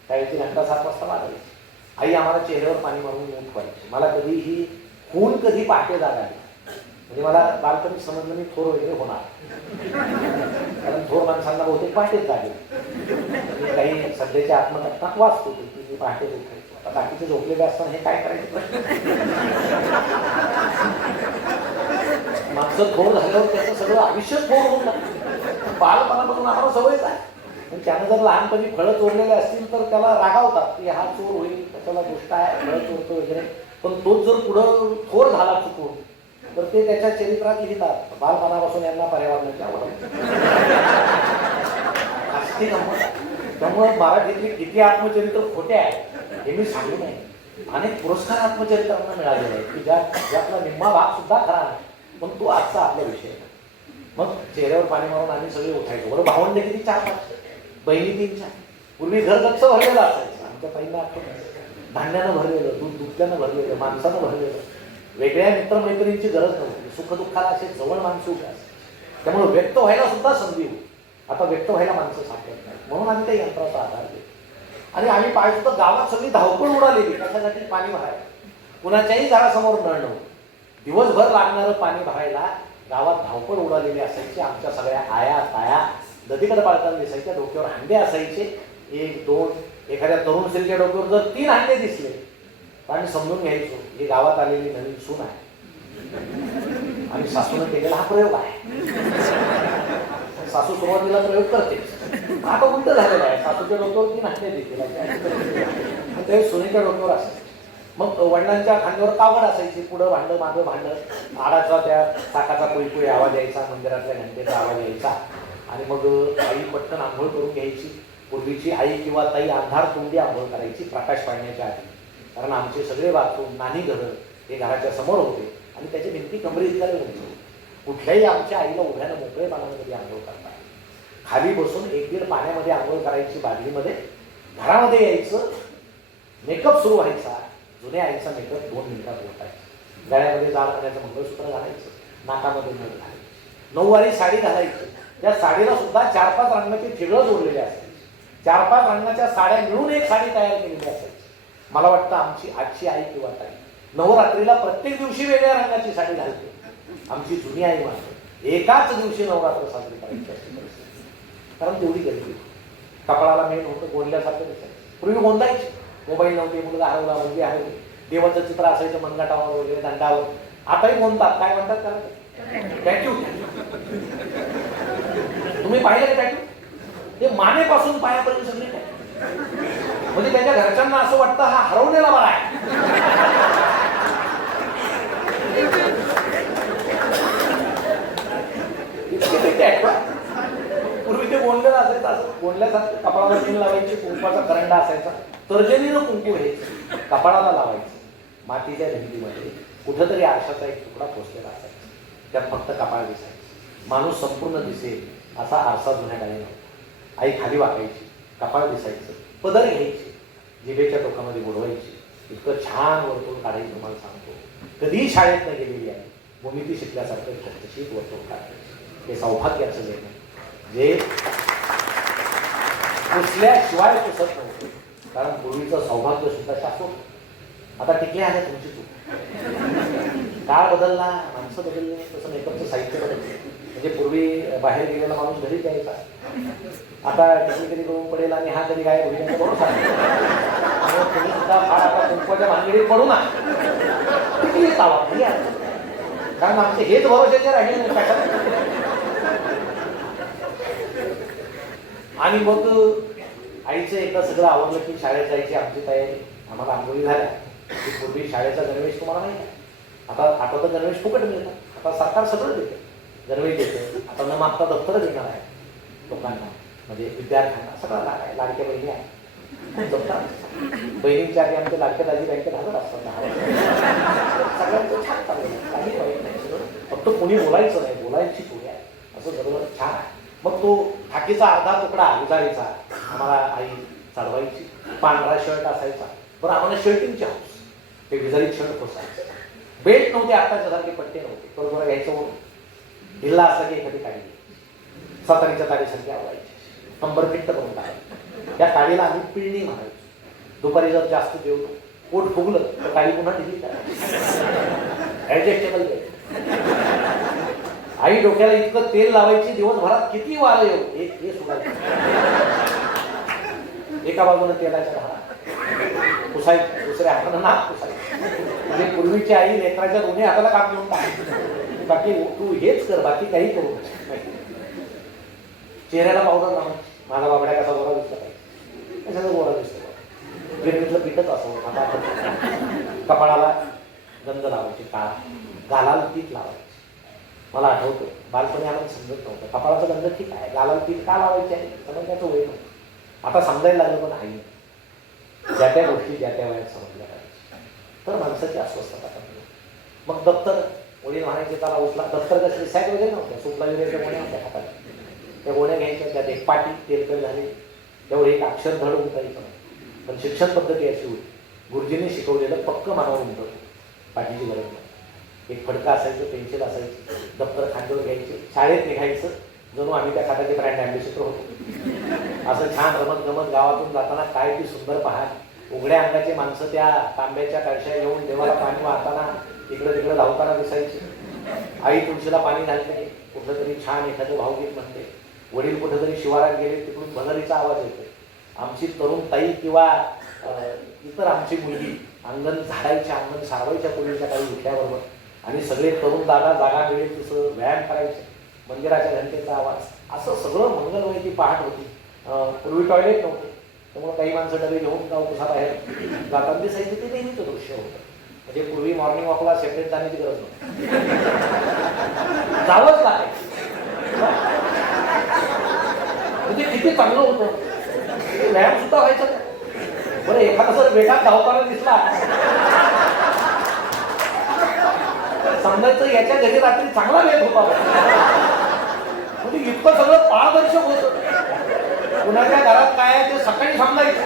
त्यावेळी घंटा 7 वाजता वाजायची. आई आम्हाला चेहऱ्यावर पाणी मारून उठवायची. मला कधीही खून कधी पहाटे जाग आली म्हणजे मला बालपणी समजलं मी थोर वगैरे होणार, कारण थोर माणसांना बहुतेक पहाटेच जागे. काही सध्याच्या आत्मकथनात वाचतो की मी पहाटेच उठायचो. आता बाकीचे झोपलेले असताना हे काय करायचं माणसं थोर झाल्यावर त्याचं सगळं आयुष्य थोर होऊन लागतं. बालपणापासून आम्हाला सवयच आहे. पण त्यानं जर लहानपणी फळं चोरलेले असतील तर त्याला रागावतात की हा चोर होईल, त्याला गोष्ट आहे, फळं चोरतो वगैरे. पण तोच जर पुढं थोर झाला चुकून तर ते त्याच्या चरित्रात लिहितात, बालपणापासून यांना पर्यावरणाची आवड असती गंमत. त्यामुळे मराठीतली किती आत्मचरित्र खोटे आहे हे मी सांगू नये. अनेक पुरस्कार आत्मचरित्रांना मिळालेले आहेत की ज्यातला निम्मा भाग सुद्धा खरा नाही, पण तो आजचा आपला विषय आहे. मग चेहऱ्यावर पाणी मारून आम्ही सगळे उठायचो. बरं, भावंड किती 4-5, बहिणी 3-4. पूर्वी घर गच्च भरलेलं असायचं. आमच्या ताईंना आठवण, धान्यानं भरलेलं, दूध दुभत्यानं भरलेलं, माणसानं भरलेलं. वेगळ्या मित्रमैत्रिणींची गरज नव्हती. सुखदुःखाला असे जवळ माणसं उभे असायची. त्यामुळे व्यक्त व्हायला सुद्धा संधी होती. आता व्यक्त व्हायला माणसं सापडत नाही, म्हणून आम्ही त्या यंत्राचा आधार घेतो. आणि आम्ही पाहिजे तर गावात सगळी धावपळ उडालेली कशासाठी, पाणी भरायला. कुणाच्याही घरासमोर नळ नव्हतं. दिवसभर लागणारं पाणी भरायला गावात धावपळ उडालेली असायची. आमच्या सगळ्या आया ताया नदीकडे पाळताना दिसायच्या. डोक्यावर हांडे असायचे, 1-2. एखाद्या तरुण स्त्रीच्या डोक्यावर जर 3 हांडे दिसले तर आम्ही समजून घ्यायचो ही गावात आलेली नवीन सून आहे आणि सासूनं केलेला हा प्रयोग आहे. सासू सुरुवातीला प्रयोग करते, आता उलट झालेला आहे. सासूच्या डोक्यावर 3 हांडे देखील ते सुनेच्या डोक्यावर असायचे. मग वडिलांच्या खांद्यावर कावड असायची, पुढं भांडं मागं भांडं, आडाचा त्या चाकाचा कुळकुळी आवाज यायचा, मंदिरातल्या घंटेचा आवाज यायचा. आणि मग आई पटकन आंघोळ करून घ्यायची. पूर्वीची आई किंवा ताई अंधार तोंडी आंघोळ करायची प्रकाश पाडण्याच्या आधी, कारण आमचे सगळे बाथरूम, नानी घरं हे घराच्या समोर होते आणि त्याची भिंती कमरे इतक्या उंच होती. कुठल्याही आमच्या आईला उभ्यानं मोकळे पाण्यामध्ये आंघोळ करता, खाली बसून 1-1.5 पाण्यामध्ये आंघोळ करायची, बादलीमध्ये. घरामध्ये यायचं, मेकअप सुरू व्हायचा. जुन्या आईचा मेकअप 2 मिनिटात होतायचा. गळ्यामध्ये जाळ घालायचं, मंगळसूत्र घालायचं, नाकामध्ये नळ घालायचं, 9वारी साडी घालायची. त्या साडीला सुद्धा 4-5 रंगाची ठिगळं जोडलेली असायची. 4-5 रंगाच्या साड्या मिळून एक साडी तयार केलेली असायची. मला वाटतं आमची आजची आई किंवा ताई नवरात्रीला प्रत्येक दिवशी वेगळ्या रंगाची साडी घालते. आमची जुनी आई मात्र एकाच दिवशी नवरात्र साजरी करायची अशी परिस्थिती, कारण तेवढी गर्दी. कपाळाला मेन होतं गोंडल्यासारखं दिसायचं. पूर्वी गोंदायची, मोबाईल नव्हते, मुलगा हरवला, मुलगी हरवली, देवाचं चित्र असायचं मनगटावर वगैरे, दंडावर. आताही गोंदतात. काय म्हणतात त्याला? टॅटू. तुम्ही पाहिलं का टॅटू? ते मानेपासून पायापर्यंत सगळी काय, म्हणजे त्याच्या घरच्यांना असं वाटतं हा हरवलेला बरा आहे. पूर्वी ते गोंडलेलं असायचं, असं गोंडल्यासारखं कपाळाला पिन लावायची, कुंकवाचा करंडा असायचा, तर्जनीनं कुंकू घ्यायचं, कपाळाला लावायचं. मातीच्या भिंतीमध्ये कुठंतरी आरशाचा एक तुकडा पोचलेला असायचा, त्यात फक्त कपाळ दिसायचं. माणूस संपूर्ण दिसेल असा आरसा जुन्या काळी नव्हता. आई खाली वाकायची, कपाळ दिसायचं, पदर घ्यायची, जिभेच्या टोकामध्ये बुडवायची. इतकं छान वर्तुळ काढायचं तुम्हाला सांगतो. कधीही शाळेत नाही गेलेली आहे, भूमिती शिकल्यासारखं ठसठशीत वर्तुळ काढायचं. हे सौभाग्याचं लेणं जे पुसल्याशिवाय पुसत नव्हतं, कारण पूर्वीचं सौभाग्य सुद्धा शाश्वत. आता टिकले आहे तुमची चूक. काळ बदलला, माणसं बदलली, तसं मेकअपचं साहित्य बदललं. म्हणजे पूर्वी बाहेर गेलेला माणूस घरी यायचा, आता कधी कधी करून पडेल आणि हा कधी गायब होईल बरोबर सांगितलं. तुम्ही सुद्धा फार आता कुंकवाच्या भानगडीत पडू ना, किती तावा, कारण आमचे हेच भरोशाचे राहिले नाही. आणि मग आईचं एकदा सगळं आवडलं की शाळेत जायची आमची तयारी. आम्हाला आंघोळी झाल्या की पूर्वी शाळेचा गणवेश तुम्हाला नाही आहे, आता तर गणवेश फुकट मिळतात, आता सरकार सगळं देते, गणवेश देते. आता न मागता दप्तरं देणार आहे लोकांना, म्हणजे विद्यार्थ्यांना सगळं लाडक्या बहिणी आहे बहिणींच्या आधी आमच्या लाडक्या दाजी बँकेत हजर असतात. सगळ्यांचं छान चाललं, काही वाईट नाही, सगळं फक्त कोणी बोलायचं नाही, बोलायची सोय आहे, असं सगळं छान आहे. मग तो थाकीचा अर्धा तुकडा उजाळीचा आम्हाला आई चढवायची, पांढरा शर्ट असायचा. बरं आम्हाला शर्टिंगची हाऊस, ते विजारीत शर्ट पोसायचं. बेल्ट नव्हते, आताच्या सारखे पट्टे नव्हते, तो जरा घ्यायचं हिल्ला असला की एखादी काढली सातारीच्या तारीसारखी आवडायची, कंबर फिट्ट करून टाकायची. त्या काळीला आम्ही पिळणी म्हणायचो. दुपारी जर जास्त जेवलो, पोट फुगलं तर काळी पुन्हा ढिली ऍडजस्टेबल. आई डोक्याला इतकं तेल लावायची, दिवसभरात किती वारं येऊ हे सुधायचं. एका बाजूने तेलाच्या घाला पुसायचं, दुसऱ्या हातानं नाक पुसायचं. म्हणजे पूर्वीची आई लेकराच्या दोन्ही हाताला काम घेऊन टाकायची, बाकी तू हेच कर, बाकी काही करू नये. चेहऱ्याला पावडर लावायची, माझा बाबड्या कसा गोरा दिसला पाहिजे, कशाचा गोरा दिसतो, गिरणीतलं पिठच असावं. कपाळाला गंध लावायची, काळा गालाला पीठ लावायची. मला आठवतं बालपणी आम्हाला समजत नव्हतं, कपाळाचा गंध ठीक आहे, गालाला पीठ का लावायचे आहे समजण्याचं वय नव्हतं. आता समजायला लागलं, पण आई ज्या त्या गोष्टी ज्या त्या वयात समजल्या पाहिजे, तर माणसाची अस्वस्थता कमी. मग दप्तर वडील म्हणायचे त्याला उचला, दप्तर कसले सॅक वगैरे नव्हत्या, सुपला वगैरे गोण्या होत्या हातात, त्या गोण्या घ्यायच्या, त्यात एक पाटी तेलकट झाली, त्यावर एक अक्षर धड उमटायचं नाही. पण शिक्षण पद्धती अशी होती, गुरुजींनी शिकवलेलं पक्क मनावर उमटवलं, पाठीची गरज नाही. एक फडकं असायचं, पेन्सिल असायची, दप्तर खांद्यावर घ्यायचे, शाळेत निघायचं जणू आम्ही त्या खात्याचे ब्रँड ॲम्बेसिडर होतो. असं छान रमत गमत गावातून जाताना काय ती सुंदर पहाट, उघड्या अंगाची माणसं त्या तांब्याच्या कळशा घेऊन देवाला पाणी वाहताना इकडं तिकडं धावताना दिसायची. आई तुळशीला पाणी घालते, कुठं तरी छान एखादं भावगीत म्हणते, वडील कुठेतरी शिवारात गेले, तिकडून भजरीचा आवाज येतो. आमची तरुण ताई किंवा इतर आमची मुलगी अंगण झाडायच्या, अंगण सारवायच्या पूर्वीच्या काही उठल्याबरोबर, आणि सगळे तरुण जागा मिळेल तसं व्यायाम करायचे, मंदिराच्या घंटेचा आवाज, असं सगळं मंगलमय ती पहाट होती. पूर्वी टॉयलेट नव्हते, त्यामुळे काही माणसं डबे घेऊन बाहेर जाताना दिसायचे, ते नेहमीचं दृश्य होतं. म्हणजे पूर्वी मॉर्निंग वॉकला सेपरेट जाण्याची गरज नव्हती, जावंच लागायचं. म्हणजे किती चांगलं होतं, व्यायाम सुद्धा व्हायचं. बरं एखादा जर वेगात धावताना दिसला, समजायचं याच्या घरी रात्री चांगला वेळ होता, म्हणजे इतकं सगळं पारदर्शक होतं. कुणाच्या घरात काय आहे ते सकाळी समजायचं,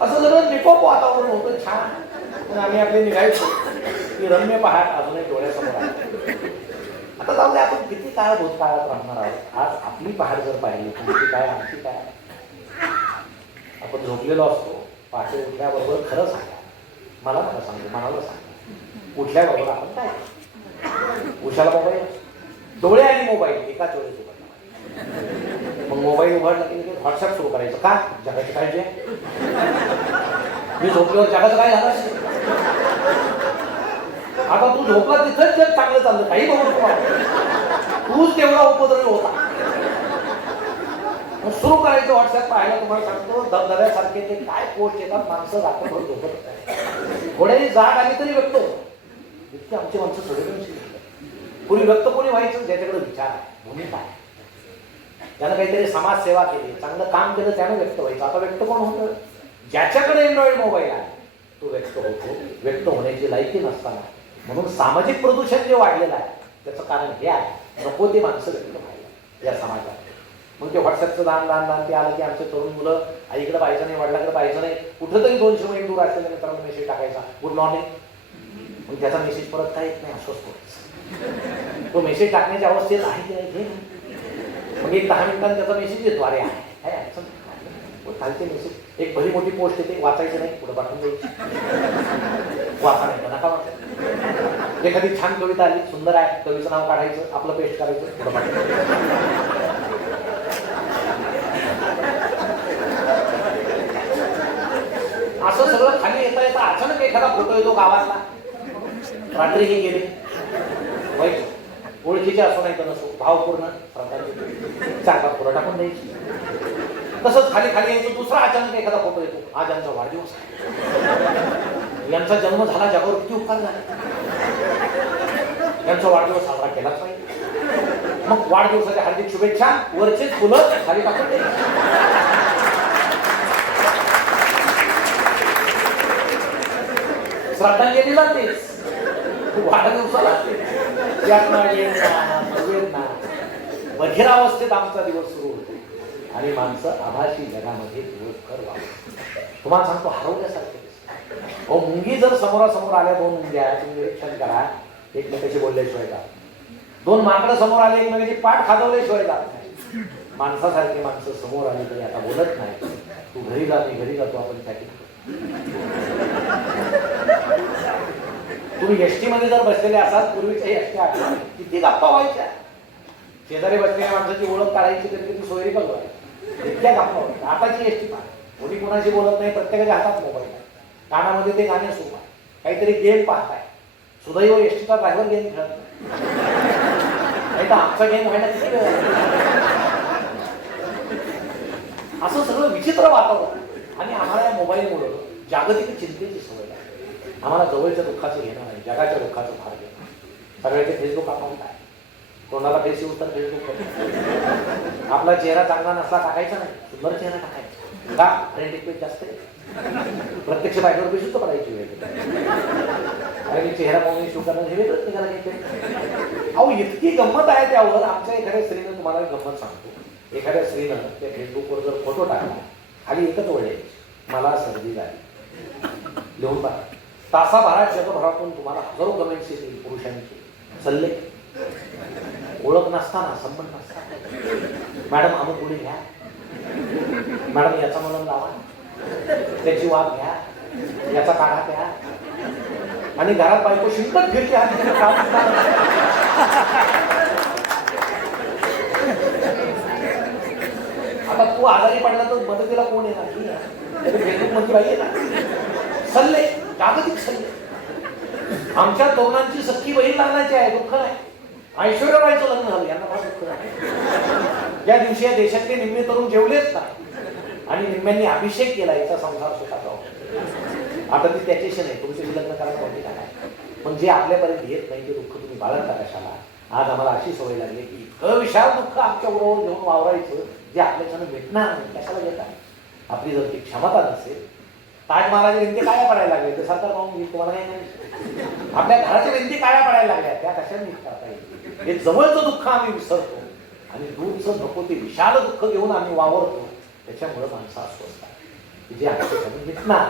असं सगळं निकोप वातावरण होतं, छान. आम्ही आपले निघायचो की रम्य पहाट अजूनही डोळ्यासमोर आहे. आता जाऊ दे, आपण किती काळ भूतकाळात राहणार आहोत. आज आपली पहाट जर पाहिली, तुमची काय आमची काय, आपण झोपलेलो असतो, पहाटे उठल्याबरोबर खरं सांगा, मला खरं सांगू, मनाला सांगा, उठल्याबरोबर आपण काय, उशाला मोबाईल, डोळे आणि मोबाईल एकाच वेळेस उघडला. मग मोबाईल उघडला की व्हॉट्सअप सुरू करायचं, का जगाची काळजी आहे, मी झोपल्यावर जगाचं काय झालं. आता तू झोपला तिथंच जग चांगलं चाललं, काही बघू तूच तेवढा उपद्रवी होता. मग सुरू करायचं व्हॉट्सअप पाहायला. तुम्हाला सांगतो धबधब्यासारखे ते काय पोस्ट येतात, माणसं रात्रभर झोपत, थोड्याही जाग आली तरी व्यक्त होतो. इतकी आमची माणसं संवेदनशील. पूर्वी व्यक्त कोणी व्हायचं ज्याच्याकडे विचार आहे, भूमिका आहे, त्यानं काहीतरी समाजसेवा केली, चांगलं काम केलं, त्यानं व्यक्त व्हायचं. आता व्यक्त कोण होतं, ज्याच्याकडे एंड्रॉइड मोबाईल आहे तो व्यक्त होतो, व्यक्त होण्याची लायकी नसताना. म्हणून सामाजिक प्रदूषण जे वाढलेलं आहे त्याचं कारण हे आहे, नको ते माणसं व्यक्त व्हायला या समाजात. मग ते व्हॉट्सअपचं दान ते आलं की आमचे तरुण मुलं आईकडे पाहायचं नाही, वडिलाकडे पाहायचं नाही, कुठंतरी 200 मैल दूर असलेल्या मित्रांना मेसेज टाकायचा, गुड मॉर्निंग. मग त्याचा मेसेज परत काय येत नाही, अस्वस्थ होतं. तो मेसेज टाकण्याच्या अवस्थेत आहे की नाही, मग एक 10 मिनिटांनी त्याचा मेसेज येतो, अरे आहे खालचे मेसेज, एक भली मोठी पोस्ट येते, वाचायचं नाही, पुढे पाठवून द्यायची, वाचा नाही नका वाचा. एखादी छान कविता आली, सुंदर आहे, कवीचं नाव काढायचं, आपलं पेस्ट करायचं, पुढे पाठवून. असं सगळं खाली येता येता अचानक एखादा फोटो येतो गावातला, रात्री गेले वाईट, ओळखीचे असो नाही तर नसो, भावपूर्ण प्रकारचे चांगला पुरा टाकून द्यायची. तसंच खाली खाली यायचं, दुसरा अचानक एखादा फोटो येतो, आज यांचा वाढदिवस आहे, यांचा जन्म झाला, जगावर किती उपकार झाले, यांचा वाढदिवस साजरा केलाच पाहिजे. मग वाढदिवसाच्या हार्दिक शुभेच्छा वरचेच फुलं खाली टाकून द्यायची. श्रद्धांजली जातेच, वाढदिवसाला बधिरावस्थेत आमचा दिवस सुरू होतो आणि माणसं आभासी जगामध्ये दिवसभर वापरतात. तुम्हाला सांगतो हरवल्यासारखे. हो, मुंगी जर समोरासमोर आल्या, दोन मुंग्या, तुम्ही निरीक्षण करा, एकमेकाशी बोलल्याशिवाय जात. दोन माकडं समोर आले, एकमेकाची पाठ खाजवल्याशिवाय जात नाही. माणसासारखे माणसं समोर आली तरी आता बोलत नाही. तू घरी जा, मी घरी जातो, आपण त्याची. तुम्ही एसटी मध्ये जर बसलेले असाल, पूर्वीच्या एसट्या किती गप्पा व्हायच्या. शेजारी बसलेल्या माणसाची ओळख काढायची तरी किती सोयरी बघवायची, इतक्या गप्पा व्हायच्या. आताची एसटी पहा, कोणी कोणाशी बोलत नाही, प्रत्येकाच्या हातात मोबाईल आहे, कानामध्ये ते गाणे सुरू आहे, काहीतरी गेम पाहताय. सुदैव एसटीचा ड्रायव्हर गेम खेळत नाही, तर आमचा गेम व्हायला किती वेळ. असं सगळं विचित्र वातावरण. आणि आम्हाला या मोबाईलमुळे जागतिक चिंतेची सवय लागते. आम्हाला जवळच्या दुःखाचं घेणं नाही, जगाच्या दुःखाचं फार घेणं. सगळ्याचे फेसबुक अकाउंट आहे, तोंडाला फेस येऊ तर फेसबुक. आपला चेहरा चांगला नसला टाकायचा नाही, सुंदर चेहरा टाकायचा. का? रेटिक्वेट जास्त आहे, प्रत्यक्ष बायकोवर सुद्धा करायची वेळ. अरे मी चेहरा पाहून शू करणं हे वेगळंच निघाला घ्यायचं. अहो, इतकी गंमत आहे त्यावर. आमच्या एखाद्या स्त्रीनं, तुम्हाला गंमत सांगतो, एखाद्या स्त्रीनं त्या फेसबुकवर जर फोटो टाकला, खाली एकच ओळ आहे, मला सर्दी झाली, लिहून पहा. तासाभरात जगभरातून तुम्हाला हजारो कमेंट्स येतील पुरुषांचे. सल्ले, ओळख नसताना, संबंध नसताना, मॅडम अमुक पुढे घ्या, मॅडम याचा मलम लावा, त्याची वाद घ्या, याचा काढा प्या. आणि घरात बायको शिंकत फिरते. आता तू आजारी पडला तर मदतीला कोण येणार? फेसबुक मध्ये पाहिजे ना. सल्ले, जागतिक सल्ले. आमच्या तरुणांची सख्खी बहीण लागण्याची आहे, दुःख नाही. ऐश्वर्या रायचं लग्न झालं, यांना फार दुःख नाही. ज्या दिवशी या देशातले निम्मे तरुण जेवलेच नाही आणि निम्म्यांनी अभिषेक केला, याचा संसार सुखाचा होता. आता ती त्याच्याशी नाही, तुमच्याशी लग्न करायला कोणती काय. पण जे आपल्यापर्यंत येत नाही ते दुःख तुम्ही बाळगता कशाला? आज आम्हाला अशी सवय लागली की इतकं विशाल दुःख आमच्या बरोबर घेऊन वावरायचं जे आपल्याच्यानं भेटणार नाही, कशाला घेतात? आपली जर ती क्षमता नसेल, ताजमहालाच्या भिंती काळ्या पडायला लागल्या, ते सरकार पाहून घेईल, तुम्हाला काय नाही. आपल्या घराच्या भिंती काळ्या पडायला लागल्या, त्या कशाला नीट करता येईल? हे जवळचं दुःख आम्ही विसरतो आणि दूरचं नको ते विशाल दुःख घेऊन आम्ही वावरतो. त्याच्यामुळे माणसं अस्वस्थ आहे, जे आमच्याकडून भेटणार.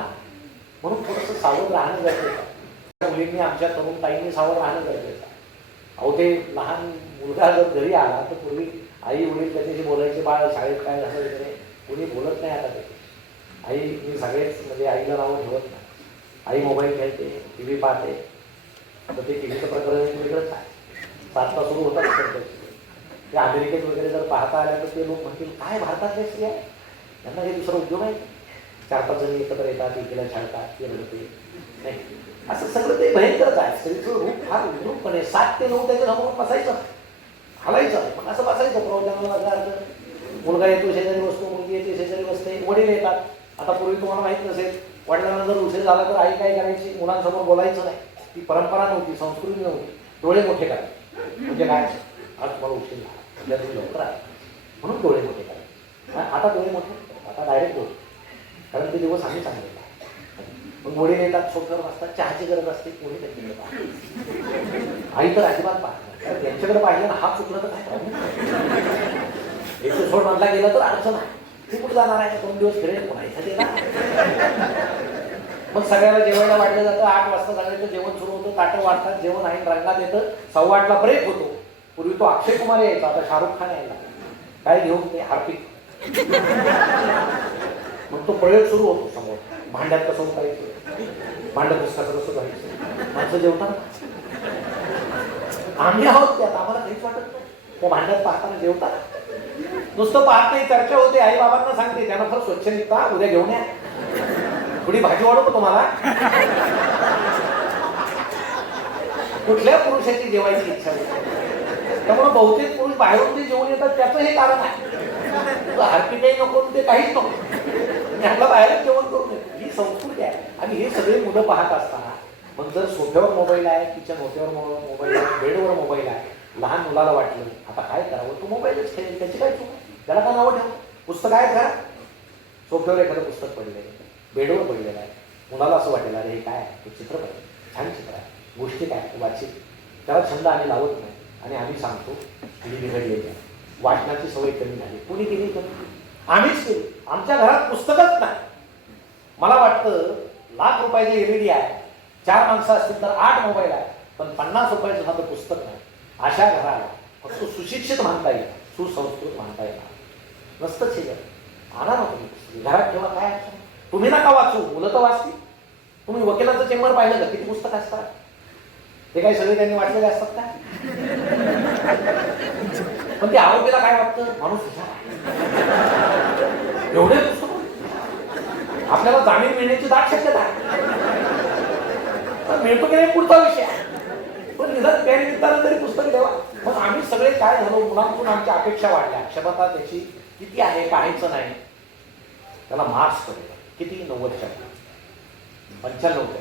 म्हणून थोडंसं सावध राहणं गरजेचं आहे. मुलींनी, आमच्या तरुण ताईंनी सावध राहणं गरजेचं आहे. अहो, ते लहान मुलगा जर घरी आला तर पूर्वी आई वडील त्याच्याशी बोलायचे, बाळ शाळेत काय झालं वगैरे, कोणी बोलत नाही आता त्याची. आई, मी सगळेच म्हणजे आईला नावं ठेवत नाही. आई मोबाईल खेळते, टी व्ही पाहते. आता ते टी व्हीचं प्रकरण वेगळंच आहे. 7ला सुरू होतात ते. अमेरिकेत वगैरे जर पाहता आल्या तर ते लोक म्हणतील, काय भारतातल्या स्त्रिया, त्यांना हे दुसरा उद्योग आहे. 4-5 जणी एकत्र येतात, एकीला छाडतात, ते रडते नाही. असं सगळं ते भयंकरच आहे. स्त्रीचं रूप फार विद्रूपपणे 7 ते 9 त्याच्या समोर बसायचं, हलायचं, पण असं बसायचं. प्रवचनाला मुलगा येतो शेजारी बसतो, मुलगी येते शेजारी बसते, वडील येतात. आता पूर्वी तुम्हाला माहित नसेल, वडिलांना जर उशीर झाला तर आई काय करायची? मुलांसमोर बोलायचं नाही, ती परंपरा नव्हती, संस्कृती नव्हती. डोळे मोठे करायचे. म्हणजे काय? आज तुम्हाला उशीर झाला, म्हणजे तुम्ही लवकर आहे म्हणून डोळे मोठे करायचे. आता डोळे मोठे, आता डायरेक्ट बोल, कारण ते दिवस आम्ही चांगले. मग वडील येतात, सोबत असतात, चहाची गरज असते, कोणी त्यांच्याकडे पाहत. आई तर अजिबात पाहत नाही, त्यांच्याकडे पाहिलं ना हात चुकलं तर काय करावं? एक सोड मधला गेला तर अडचण आहे. ती कुठे जाणार आहे? 2 दिवस फिरेल, पुन्हा इथं गेला. मग सगळ्याला जेवायला वाढलं जातं. 8 वाजता सगळ्यांचं जेवण सुरू होतं, ताटं वाढतात, जेवण आहे रंगात येतं. 8:15ला ब्रेक होतो. पूर्वी तो अक्षय कुमार यायचा, आता शाहरुख खान यायला. काय घेऊन? ते हार्पिक. मग तो प्रयोग सुरू होतो समोर. भांड्यात कसं उठायचं, भांड्यात पुस्तकाचं कसं जायचं, माणसं जेवतात. आम्ही आहोत त्यात, आम्हाला काहीच वाटत नाही. त्या भांड्यात पाहताना जेवतात. नुसतं पाहत नाही, चर्चा होते. आई बाबांना सांगते, त्यांना खरं स्वच्छ निघता, उद्या घेऊन या, थोडी भाजी वाढवतो तुम्हाला. कुठल्या पुरुषाची जेवायची इच्छा होती? त्यामुळे बहुतेक पुरुष बाहेरून ते जेवण येतात त्याचं हे कारण आहे. हार्पिक काही नको ते काहीच नको, मी आपला बाहेरच जेवण करून येतो. ही संस्कृती आहे. आणि हे सगळे मुलं पाहत असताना मग जर सोफ्यावर मोबाईल आहे, किचन ओट्यावर मोबाईल आहे, बेडवर मोबाईल आहे, लहान मुलाला वाटलं आता काय करावं, तो मोबाईलच खेळेल, त्याची काय चूक, त्याला काय नावं ठेवलं. पुस्तक आहे का, सोफ्यावर एखादं पुस्तक पडलेलं आहे, बेडवर पडलेलं आहे, मुलाला असं वाटेल अरे हे काय आहे, ते चित्रपट छान चित्र आहे, गोष्टी काय वाचित, त्याला छंद आम्ही लावत नाही. आणि आम्ही सांगतो ही बिघडलेली आहे, वाचनाची सवय कमी झाली. कोणी केली कमी? आम्हीच केली. आमच्या घरात पुस्तकच नाही. मला वाटतं ₹1,00,000 LED आहे, 4 माणसं असतील तर 8 मोबाईल आहे, पण ₹50 साधं पुस्तक नाही. अशा घराला फक्त सुशिक्षित म्हणता येईल, सुसंस्कृत म्हणता येणार नसतंच. हे आणा ना तुम्ही पुस्तक घरात ठेवा, काय तुम्ही नका वाचू, मुलं तर वाचतील. तुम्ही वकिलाचं चेंबर पाहिलं का, किती पुस्तक असतात, ते काही सगळे त्यांनी वाचलेले असतात का? पण ते आरोपीला काय वाटतं, माणूस एवढे पुस्तक आपल्याला जामीन मिळण्याची दाट शक्यता आहे. मिळतो की नाही पुढचा विषय, पण निदान त्या निमित्तानं तरी पुस्तक द्यावा. मग आम्ही सगळे काय झालो, मुलांकडून आमच्या अपेक्षा वाढल्या. क्षमता त्याची किती आहे काहीच नाही. त्याला मार्क्स पडले किती, 90%, 95%.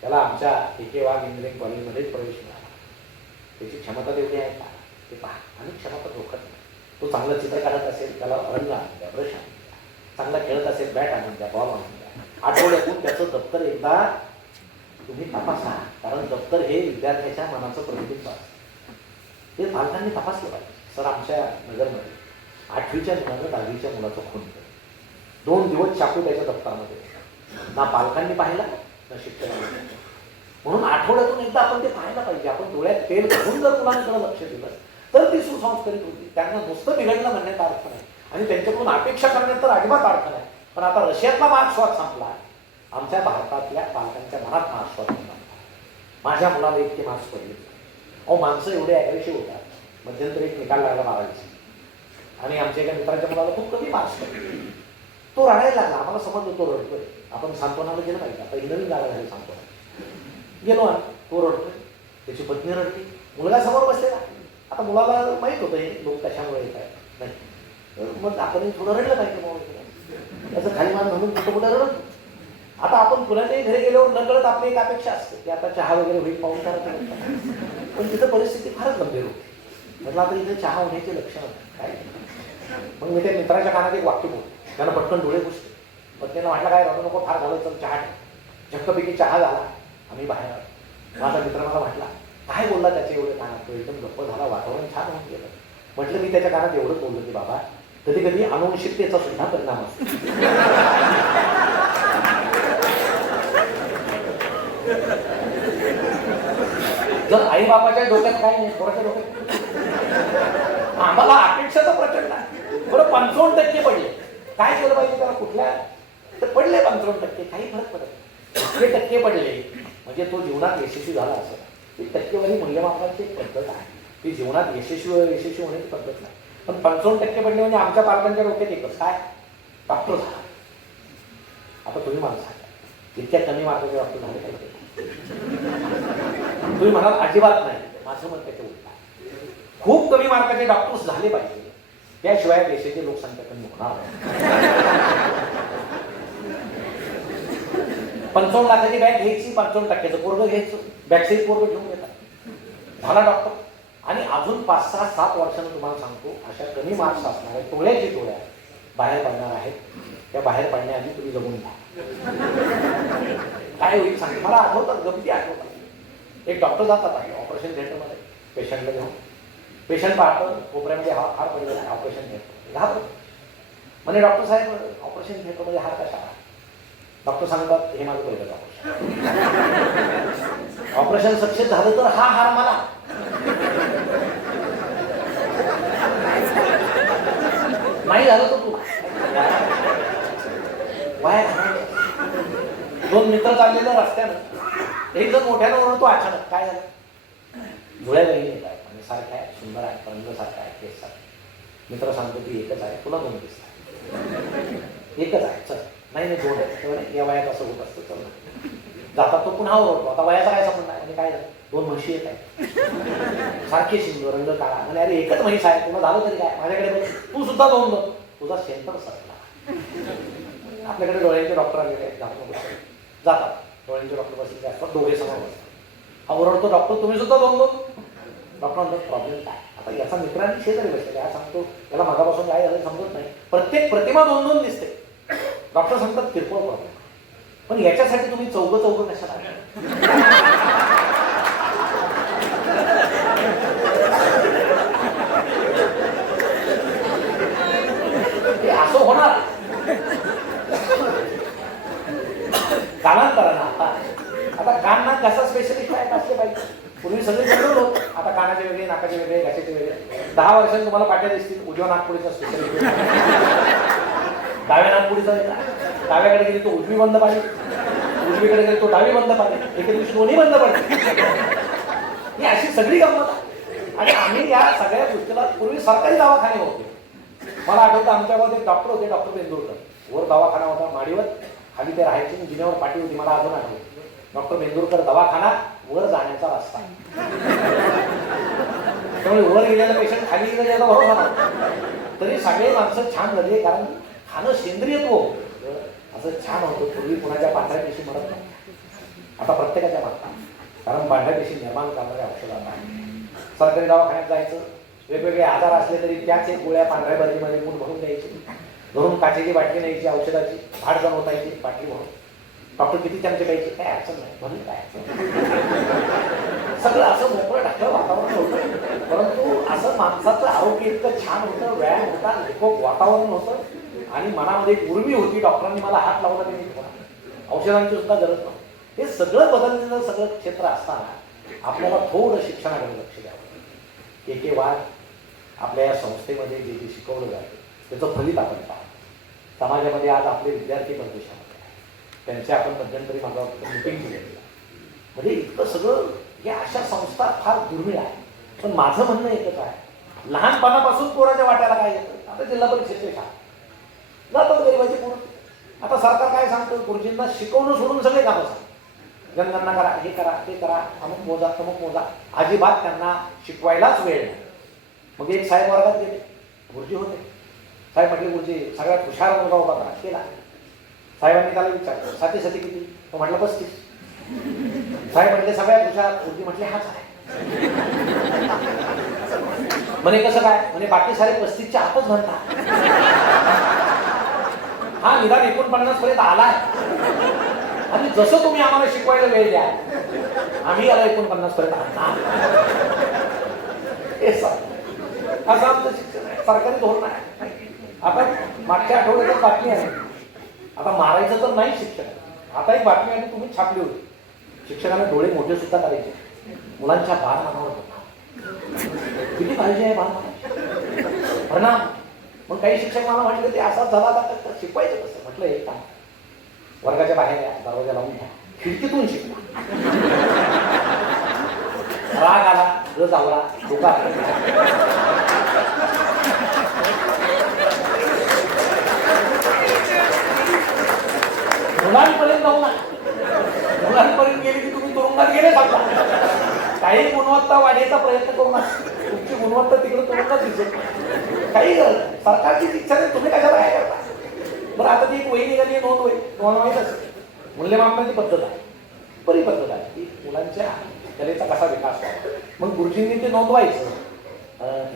त्याला आमच्या के वाघ इंजिनिअरिंग कॉलेजमध्येच प्रवेश मिळाला. त्याची क्षमता तेवढी आहे का ते पहा. आणि क्षमता रोखत नाही. तो चांगलं चित्र काढत असेल, त्याला रंग आणून द्या, ब्रश आणून द्या. चांगला खेळत असेल, बॅट आणून द्या, बॉल आणून द्या. आठवड्यातून त्याचं दप्तर एकदा तुम्ही तपासा, कारण दप्तर हे विद्यार्थ्याच्या मनाचं प्रतिबिंब असतं. ते पालकांनी तपासलं पाहिजे. सर, आमच्या नगरमध्ये 8वीच्या मुलानं 10वीच्या मुलाचं खून केलं. 2 दिवस चाकू त्याच्या दप्तरामध्ये, ना पालकांनी पाहिला ना शिक्षकांनी. म्हणून आठवड्यातून एकदा आपण ते पाहायला पाहिजे. आपण डोळ्यात तेल घालून जर मुलांकडे लक्ष दिलं तर ती सुसंस्कृत होती. त्यांना नुसतं बिघडलं म्हणण्यात अर्थ नाही, आणि त्यांच्याकडून अपेक्षा करण्यात तर अजिबात अर्थ नाही. पण आता रशियातला मार्क्सवाद संपला, आमच्या भारतातल्या पालकांच्या मनात मार्क्सवाद संपला. माझ्या मुलाला इतके मार्क्स पडले. अहो, माणसं एवढे ॲग्रेसिव्ह होतात. मध्यंतरी एक निकाल लागला 12वीचा, आणि आमच्या एका मित्राच्या मुलाला खूप कमी मार्क्स पडले. तो रडायला लागला. आम्हाला समजलं तो रडतोय. आपण सांत्वनाला गेलं पाहिजे. आता ही नवीन जागा झाली सांत्वना. गेलो आणि तो रडतोय, त्याची पत्नी रडते, मुलगा समोर बसलेला. आता मुलाला माहीत होतं हे लोक कशामुळे येत आहेत नाही, मग आपण थोडं रडलं पाहिजे. त्याचं खाली मान घालून कुठं कुठं रडत. आता आपण पुण्याच्याही घरी गेल्यावर नकळत आपली एक अपेक्षा असते की आता चहा वगैरे होईल, पाहून करायचं. पण तिथं परिस्थिती फारच गंभीर होती. म्हटलं आता इथे चहा होण्याची लक्षणं काय. मग मी त्या मित्राच्या कानात एक वाक्य बोलतो. त्यानं पटकन डोळे पुसले. पत्नीला म्हटलं काय रडू नको, फार झालं, तर चहा ठेव. झक्कपैकी चहा झाला. आम्ही बाहेर आलो. माझा मित्र मला म्हटला काय बोलला त्याच्या एवढे कानात, तो एकदम गप्प झाला, वातावरण छान होऊन गेलं. म्हटलं मी त्याच्या कानात एवढंच बोललो की बाबा, कधी कधी अनुवंशिकतेचा सुद्धा परिणाम असतो. जर आई बापाच्या डोक्यात काही नाही, पोराच्या डोक्यात आम्हाला अपेक्षा तर प्रचंड आहे. बरं 55% पडले, काय केलं पाहिजे त्याला, कुठल्या तर पडले 55%, काही फरक पडत. 1% पडले म्हणजे तो जीवनात यशस्वी झाला असं. ती टक्केवारी मूल्यमापनाची एक पद्धत आहे. ती जीवनात यशस्वी होण्याची पद्धत नाही. पण 55% पडले म्हणजे आमच्या पालकांच्या डोक्यात एकच, काय, डॉक्टर झाला. आता तुम्ही मला सांगा, इतक्या कमी मार्काचे डॉक्टर झाले पाहिजे? तुम्ही म्हणाल अजिबात नाही. माझं मत त्याच्या उलट आहे. खूप कमी मार्काचे डॉक्टर्स झाले पाहिजे, त्याशिवाय देशाची लोकसंख्या कमी होणार. 55 लाखाची बॅग घ्यायची, 55% पोरगं घ्यायचं, बॅकसाईड पोरगं घेऊन येतात, झाला डॉक्टर. आणि अजून 5, 6, 7 वर्षांनी तुम्हाला सांगतो, अशा कमी मार्क्स असणाऱ्या टोळ्याची टोळ्या बाहेर पडणार आहेत. त्या बाहेर पडण्याआधी तुम्ही जगून घ्या. काय होईल सांग. मला आठवतात, गमती आठवतात. एक डॉक्टर जातात आहे ऑपरेशन थिएटरमध्ये पेशंटला घेऊन. पेशंट पाहतं कोपऱ्यामध्ये हार पडलेला आहे, ऑपरेशन थिएटर घाबरत. म्हणजे डॉक्टर साहेब, ऑपरेशन थिएटरमध्ये हार कशा? डॉक्टर सांगतात हे माझं पहिलंच ऑपरेशन. ऑपरेशन सक्सेस झालं तर हा हार मला. नाही झालं तर तू वाया. 2 मित्र चाललेलं रस्त्यानं, एक जण मोठ्यानं ओरडतो अचानक, काय झालं? जुळ्या बहिणी येत आहेत आणि सारख्या आहे, सुंदर आहे, रंग सारखा आहे, केस सारखा. मित्र सांगतो ती एकच आहे, तुला 2 दिसतात. एकच आहे, चल. नाही 2 आहे. या वयात असं होत असतं, चल. जातात तो पुन्हा ओरडतो. आता वयाचा काय संबंध आहे? आणि काय झालं? 2 म्हशी येत आहेत, सारखे शिंग, रंग काळा. आणि अरे एकच म्हैस आहे, तुला झालं तरी काय? माझ्याकडे बघ, तू सुद्धा 2 बघ. तुझा सेंटर सरकला. आपल्याकडे डोळ्यांचे डॉक्टर आलेले आहेत, जातात डोळ्यांचे डॉक्टर बसलेले असतात, दोघे समोर बसतात. हा ओरडतो डॉक्टर, तुम्ही सुद्धा 2 डॉक्टर म्हणतात प्रॉब्लेम काय? आता याचा मित्रांनी शेजारी बसलेला आहे, सांगतो त्याला मागापासून काय झालं समजत नाही, प्रत्येक प्रतिमा 2 दिसते. डॉक्टर सांगतात किरकोळ प्रॉब्लेम, पण याच्यासाठी तुम्ही चौघं कशाला? ते असं होणार. कालांतरानं आता कान नाक घासा स्पेशलिस्ट आहेत असले पाहिजे. पूर्वी सगळे सगळं होत, आता कानाचे वेगळे, नाकाचे वेगळे, घासाचे वेगळे. 10 वर्षांनी तुम्हाला पाट्या दिसतील उजव्या नागपुडीचा स्पेशलिस्ट, डाव्या नागपुडीचा वेगळा. डाव्याकडे गेली तो उजवी बंद पाडली, उजवीकडे गेली तो डावी बंद पाडली, एके दिवशी दोन्ही बंद पडले. ही अशी सगळी गंमत आहे. आणि आम्ही या सगळ्या गोष्टीला पूर्वी सरकारी दवाखाने होते. मला आठवतं आमच्या गावात एक डॉक्टर होते, डॉक्टर बेंदूरकर. वर दवाखाना होता माडीवर, खाली ते राहायचे, जिन्यावर पाठी होती. मला अजून आठवतं डॉक्टर बेंदूरकर दवाखाना, वर जाण्याचा रस्ता. त्यामुळे वर गेलेला पेशंट खाली गेला याचा भरोसा नव्हता. तरी सगळे माणसं छान झाले, कारण खाणं सेंद्रियत्व असं छान होतं. पूर्वी कुणाच्या पांढऱ्या पेशी मरत नाही, आता प्रत्येकाच्या मागतात. कारण पांढऱ्या पेशी निर्माण करणाऱ्या औषधांना सरकारी दवाखान्यात जायचं, वेगवेगळे आजार असले तरी त्याच एक गोळ्या पांढऱ्या बाटलीमध्ये मूठ भरून द्यायची, घरून काचेची बाटली न्यायची औषधाची, भाड जण होतायची बाटली भरून. डॉक्टर किती चमचे द्यायचे, काय अडचण नाही, म्हणून काय सगळं असं मोकळं ढाकळं वातावरण होतं. परंतु असं माणसाचं आरोग्य इतकं छान होतं, व्यायाम होता, लेखोक वातावरण होतं, आणि मनामध्ये एक उर्मी होती. डॉक्टरांनी मला हात लावला की नाही, औषधांची सुद्धा गरज नव्हती. हे सगळं बदललेलं सगळं क्षेत्र असताना आपल्याला थोडं शिक्षणाकडे लक्ष द्यावं. एके वार आपल्या या संस्थेमध्ये जे जे शिकवलं जातं त्याचं फलित आपण पाहतो. समाजामध्ये आज आपले विद्यार्थी परदेशामध्ये आहेत, त्यांचे आपण मध्यंतरी माझा मिटिंग केलेली. म्हणजे इतकं सगळं या अशा संस्था फार दुर्मिळ आहे. पण माझं म्हणणं एकच आहे, लहानपणापासून पोराच्या वाट्याला काय येतं? आता जिल्हा परिषदेचे शाळा जातात गरीबाची पोरं. आता सरकार काय सांगतं? गुरुजींना शिकवणं सोडून सगळे कामं सांगतं. जनगणना करा, हे करा, ते करा, अमुक मोजा, तमुक मोजा. अजिबात त्यांना शिकवायलाच वेळ नाही. मग एक साहेब वर्गात गेले, गुरुजी होते. साहेब म्हटले, गुरुजी सगळ्यात हुशार मुलगा उभा करा. केला. साहेबांनी त्याला विचारलं, साथी किती? तो म्हटलं 35. साहेब म्हटले सगळ्यात हुशार? गुरुजी म्हटले हाच आहे. म्हणे कसं काय? म्हणे बाकी सारे 35च्या आतच म्हणतात, हा निदान 49 पर्यंत आलाय. आणि जसं तुम्ही आम्हाला शिकवायला वेळ द्या, आम्ही याला 49 पर्यंत आणणार. असं आमचं शिक्षण आहे, सरकारी धोरण आहे. आता मागच्या आठवड्यात बातमी आहे, आता मारायचं तर नाही शिक्षण. आता एक बातमी आली, तुम्ही छापली होती, शिक्षकांना डोळे मोठे सुद्धा करायचे, मुलांच्या बालमनावर होता. किती काळजी आहे बालमनाची, परिणाम. मग काही शिक्षक मला म्हटले ते असाच झाला, तर शिकवायचं कसं? म्हटलं एक काम, वर्गाच्या बाहेर या, दरवाजा लावून घ्या, खिडकीतून शिकवा. राग आला, रज आवला, धोका मुलांपर्यंत जाऊ ना. मुलांपर्यंत गेली की तुम्ही तुरुंगात गेले सांगा. काही गुणवत्ता वाढायचा प्रयत्न करू नका, तुमची गुणवत्ता तिकडे तुरुंगात दिसेल. काही सरकारची इच्छा नाही, तुम्ही कशाला काय करता? बरं, आता ती एक वही निघाली, नोंद वही, तुम्हाला माहीत असेल, मूल्यमापनाची पद्धत आहे, बरी पद्धत आहे की मुलांच्या कलेचा कसा विकास व्हावा. मग गुरुजींनी ते नोंदवायचं,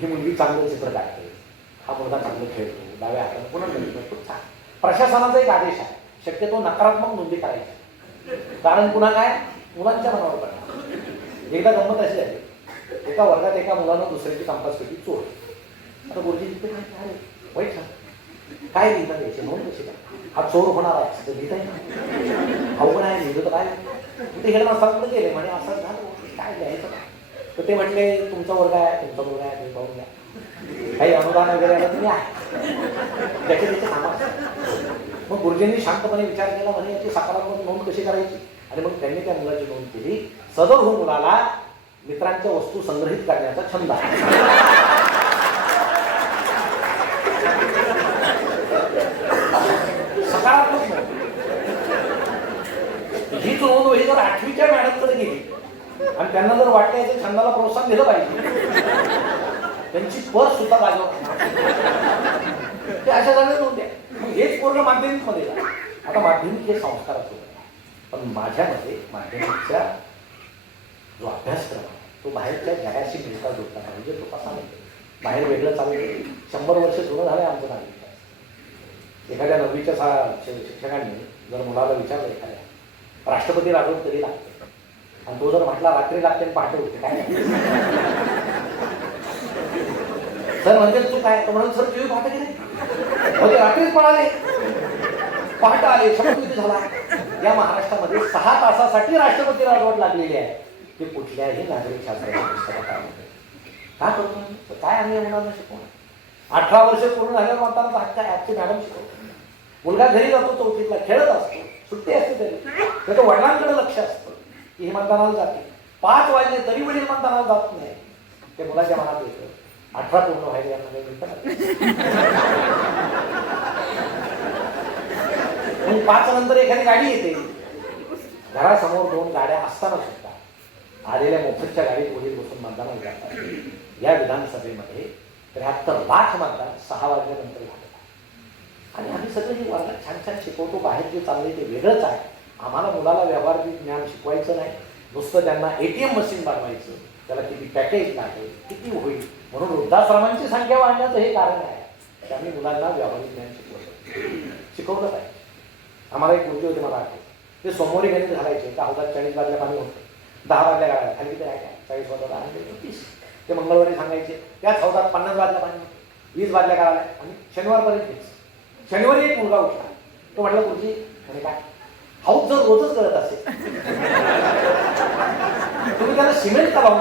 ही मुलगी चांगलं चित्र काढते, हा मुलगा चांगलं खेळतो, डाव्या हाताला पुन्हा खूप छान. प्रशासनाचा एक आदेश आहे, शक्यतो नकारात्मक नोंदी करायची, कारण पुन्हा काय मुलांच्या मनावर पडणार. एकदा गंमत अशी आहे, एका वर्गात एका मुलानं दुसऱ्याची कंपास पेटी चोरली. आता गुरुजी तिथे काय वाईट सांग, काय लिहिता द्यायचे, नोंद कशी काय? हा चोर होणार आहे असं लिहिता येईल, अवघड आहे, लिहिलं तर काय? ते हेडमास्टरकडे गेले, म्हणे असं झालं, काय लिहायचं काय? तर ते म्हटले तुमचा वर्ग आहे, तुमचा मुलगा आहे, तुम्ही पाहून घ्या, काही अनुदान वगैरे आलं तुम्ही आहे, त्याचे त्याचे कामं असतात. मग गुरुजींनी शांतपणे विचार केला, म्हणे याची सकारात्मक नोंद कशी करायची, आणि मग त्यांनी त्या मुलाची नोंद केली. सदर हो मुलाला मित्रांच्या वस्तू संग्रहित करण्याचा छंद आहे. सकारात्मक नोंद, हीच नोंद वही जर आणि त्यांना जर वाटतं याच्या छंदाला प्रोत्साहन दिलं पाहिजे, त्यांची पर्स सुद्धा बाजूला ते अशा जागा नोंद द्या. मग हेच पूर्ण माध्यमिक मध्ये जा. आता माध्यमिक हे संस्काराचं होतं, पण माझ्या मते माध्यमिकचा जो अभ्यासक्रम आहे तो बाहेरच्या जगाशी मिळता जुळता पाहिजे. तो कसा नाही बाहेर वेगळं चालू 100 वर्ष जुनं झालंय आमचं नागरिक. एखाद्या 9वीच्या शिक्षकांनी जर मुलाला विचारलं एखाद्या राष्ट्रपती राजवट कधी लागते, आणि तो जर म्हटला रात्री लागते आणि पहाटे होते, काय सर म्हणजे तू काय म्हणून सर तुम्ही पहाटे गेले रात्रीच पळाले पहाटे आले शपथविधी झाला. या महाराष्ट्रामध्ये 6 तासासाठी राष्ट्रपती राजवट लागलेली आहे. ते कुठल्याही नागरिक शास्त्राच्या पुस्तकात का करतो काय आम्ही मुलांना शिकवणार. 18 वर्ष पूर्ण झाल्यावर म्हणताना हक्क आहे. आजची मॅडम शिकवतो. मुलगा घरी जातो, चौथीतला खेळत असतो, सुट्टी असते तरी त्याचं वडिलांकडे लक्ष असतं की हे मतदानाला जाते. 5 वाजले तरी वडील मतदानाला जात नाही. ते मुलाच्या मनात येतं 18 पूर्ण व्हायला यामध्ये मिळतं. 5 नंतर एखादी गाडी येते, घरासमोर 2 गाड्या असताना सुद्धा आलेल्या मोफतच्या गाडीत वडील बसून मतदानाला जातात. या विधानसभेमध्ये 73 लाख मतदान 6 वाजल्यानंतर झालं. आणि आम्ही सगळं हे वर्गात छान छान शिकवतो. बाहेर जे चाललंय ते वेगळंच आहे. आम्हाला मुलाला व्यवहारिक ज्ञान शिकवायचं नाही, नुसतं त्यांना ATM मशीन बनवायचं, त्याला किती पॅकेज लागेल, किती होईल. म्हणून वृद्धाश्रमांची संख्या वाढण्याचं हे कारण आहे की आम्ही मुलांना व्यावहारिक ज्ञान शिकवलं पाहिजे. आम्हाला एक मुलगी होती, मला आठवते, ते सोमवारी घरी घालायचे का हौदात 40 बाजल्या पाणी होतं, 10 बाजल्या गाळायला खाली किती आहे 40 बाजल्या आणि 30. ते मंगळवारी सांगायचे त्याच हौदात 50 बाजल्या पाणी होतं, 20 बाजल्या गाळायला. आणि शनिवारपर्यंत फिक्स. शनिवारी एक मुलगा उठला, तो म्हटला गुरुजी म्हणे काय हाऊस जर रोजच करत असेल तुम्ही त्याला सिमेंट का लावून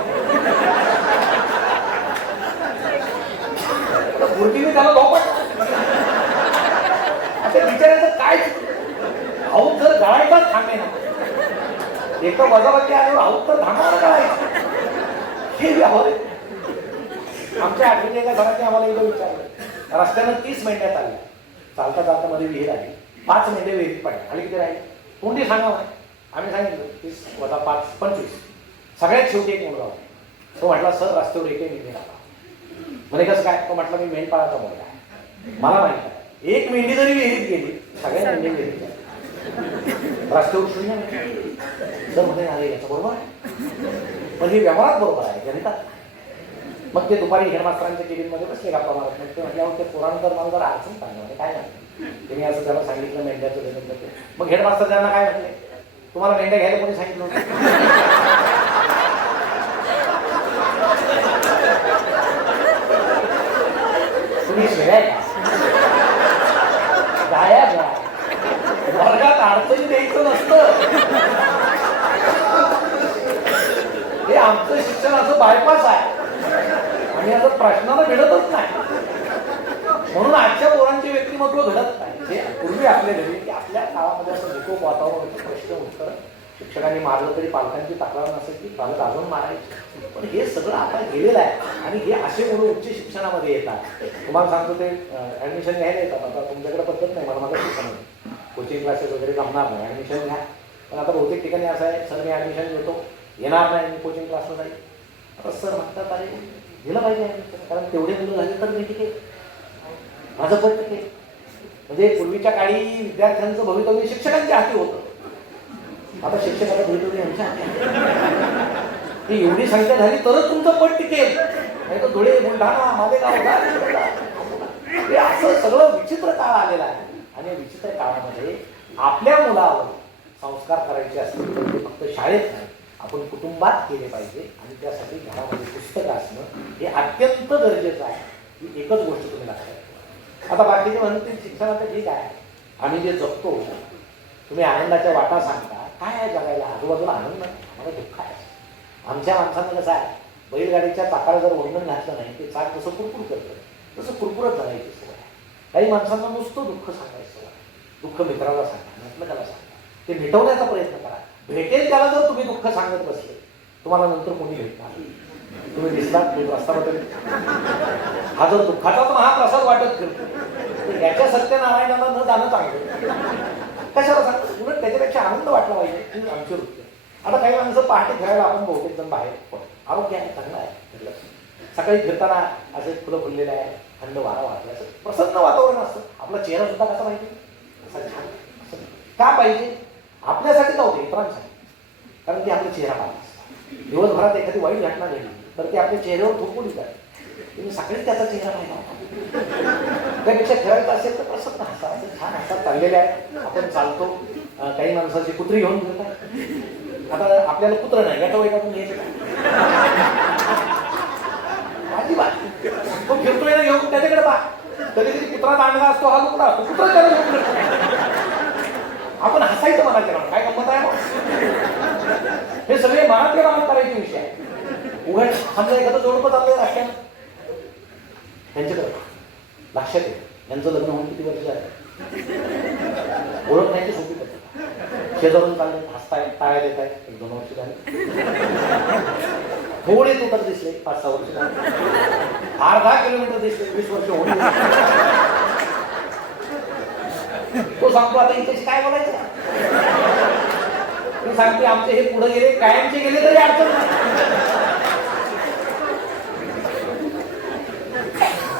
गुरुजीने त्याला लोपटला. आता बिचारायचं काय हाऊस जर गळायचाच थांबे ना, एक वजाबाकी आल्यावर हाऊस तर थांबणार गळायचं हे व्यावहारिक. आमच्या आठवणी एका घराने आम्हाला एकदा विचारलं, रस्त्यानं 30 मेंढ्या चालल्या, चालता चालता मध्ये विहीर आली, 5 मेंढे विहिरीत पडले, खाली किती राहिले तोंडी सांगा म्हणे. आम्ही सांगितलं 30 वजा 5 25. सगळ्यात शेवटी एक मुलगा होता, तो म्हटला सर रस्त्यावर एक मेंढी राहा. म्हणे कसं काय, तो म्हटलं मी मेंढपाळाचा मुलगा आहे, मला माहित आहे एक मेंढी जरी विहिरीत गेली सगळ्या मेंढी विहिरीत गेली, रस्त्यावर शून्य मेंढी. सर म्हणे अरे याचं बरोबर आहे, पण हे व्यवहारात बरोबर आहे गणितात. मग ते दुपारी हेडमास्तरांच्या केबिनमध्ये बसले गप्पा मारत. मग ते म्हटल्यावर ते पोरानंतर मला जरा अडचण सांगा म्हणजे काय नाही, त्यांनी असं त्याला सांगितलं मेंढ्याचं गणित. मग हेडमास्तर त्यांना काय म्हटले, तुम्हाला मेंढ्या घ्यायला कोणी सांगितलं होतं? तुम्ही शिवाय गाया घ्या, वर्गात अडचणी द्यायचं नसतं. हे आमचं शिक्षण असं बायपास आहे आणि आता प्रश्नाला घडतच नाही. म्हणून आजच्या पोरांचे व्यक्तिमत्व घडत नाही. हे पूर्वी आपल्या घरी की आपल्या काळामध्ये असं निकोप वातावरण प्रश्न उत्तर शिक्षकांनी मारलं तरी पालकांची तक्रार नसेल की पालक अजून मारायचे. पण हे सगळं आता गेलेलं आहे आणि हे असे मुलं उच्च शिक्षणामध्ये येतात. तुम्हाला सांगतो ते ऍडमिशन घ्यायला येतात. आता तुमच्याकडे पद्धत नाही, मला माझं शिक्षण कोचिंग क्लासेस वगैरे जमणार नाही, ऍडमिशन घ्या. पण आता बहुतेक ठिकाणी असं आहे, सर मी ऍडमिशन घेतो, येणार नाही मी कोचिंग क्लासला जाईल. आता सर म्हणतात अरे दिलं पाहिजे ऍडमिशन, कारण तेवढे मुलं झाले तर मी ठीक माझं पण ठीक आहे. म्हणजे पूर्वीच्या काळी विद्यार्थ्यांचं भवितव्य शिक्षकांच्या हाती होतं, आता शिक्षकाच्या भवितव्य यांच्या हाती. ही एवढी संख्या झाली तरच तुमचं पट टिकेल, नाही तर धुळे बुलढाणा मालेगाव हे असं सगळं विचित्र काळ आलेला आहे. आणि विचित्र काळामध्ये आपल्या मुलावर संस्कार करायचे असतील तर ते फक्त शाळेत नाही, आपण कुटुंबात केले पाहिजे. आणि त्यासाठी घरामध्ये पुस्तकं असणं हे अत्यंत गरजेचं आहे. ही एकच गोष्ट तुम्ही लक्षात ठेवा. आता बाकीचे म्हणतील शिक्षणाचं ठीक आहे, आम्ही जे जगतो तुम्ही आनंदाच्या वाटा सांगता, काय आहे जगायला, आजूबाजूला आनंद नाही, आम्हाला दुःख आहे. आमच्या माणसांना कसं आहे, बैलगाडीच्या चाकाला जर वळण घातलं नाही ते चाक जसं कुरकुर करतं तसं कुरकुरत जाण्याची सवय आहे. काही माणसांना नुसतं दुःख सांगायचं सवय, दुःख मित्राला सांगा, म्हटलं सांगा, ते मिटवण्याचा प्रयत्न करा. भेटेल त्याला जर तुम्ही दुःख सांगत बसले, तुम्हाला नंतर कोणी भेटणार. तुम्ही दिसलात रस्त्यामध्ये हा जर दुःखाचा महाप्रसाद वाटत फिरतो, तर याच्या सत्यनारायणाला न जाणं चांगलं. कशाला सांगतो, उलट त्याच्यापेक्षा आनंद वाटला पाहिजे. ही आमची वृत्ती. आता काही माणसं पहाटे फिरायला आपण बहुतेक जण बाहेर पडतो, आरोग्य आहे, चांगलं आहे, सकाळी फिरताना असे फुलं फुललेले आहे, थंड वारा वाटलं, असं प्रसन्न वातावरण असतं. आपला चेहरा सुद्धा कसा पाहिजे, असा छान असं का पाहिजे, आपल्यासाठी नव्हते, इतरांसाठी. कारण ते आपला चेहरा पाहिजे. दिवसभरात एखादी वाईट घटना घडली तर ते आपल्या चेहऱ्यावर थोपवून येतात. तुम्ही सकाळीच त्याचा चेहरा पाहिला, त्यापेक्षा ठेवायचं असेल तर प्रसन्न हसा, असं छान हसा चाललेले आहे. आपण चालतो, काही माणसाची कुत्री घेऊन फिरतात. आता आपल्याला कुत्र नाही, याचा वय काढून घ्यायचं माझी बात, तो फिरतोय ना घेऊन, त्याच्याकडे पहा. कधीतरी कुत्रा आणला असतो, हा लुकला असतो, कुत्रा त्याला घेऊन आपण हसायचं मनात राहून, काय गंमत आहे. हे सगळे मनातले मनात करायचे विषय आहे. उघड समजा एखादं जोडपं चाललंय राष्ट्रानं, त्यांच्याकडे लक्षात येईल यांचं लग्न होऊन किती वर्ष झालं, ओळखण्याची सोपी पद्धत. शेजारून चालले, हसताय, टाळ्या देत आहे, 1-2 वर्ष झाली. थोडे तुटर दिसले, 5-6 वर्ष झाले. 10 किलोमीटर दिसले, 20 वर्ष होऊन तो सांगतो आता इथे काय बोलायचं. मी सांगते आमचे हे पुढे गेले, कायमचे गेले तरी अडचण नाही.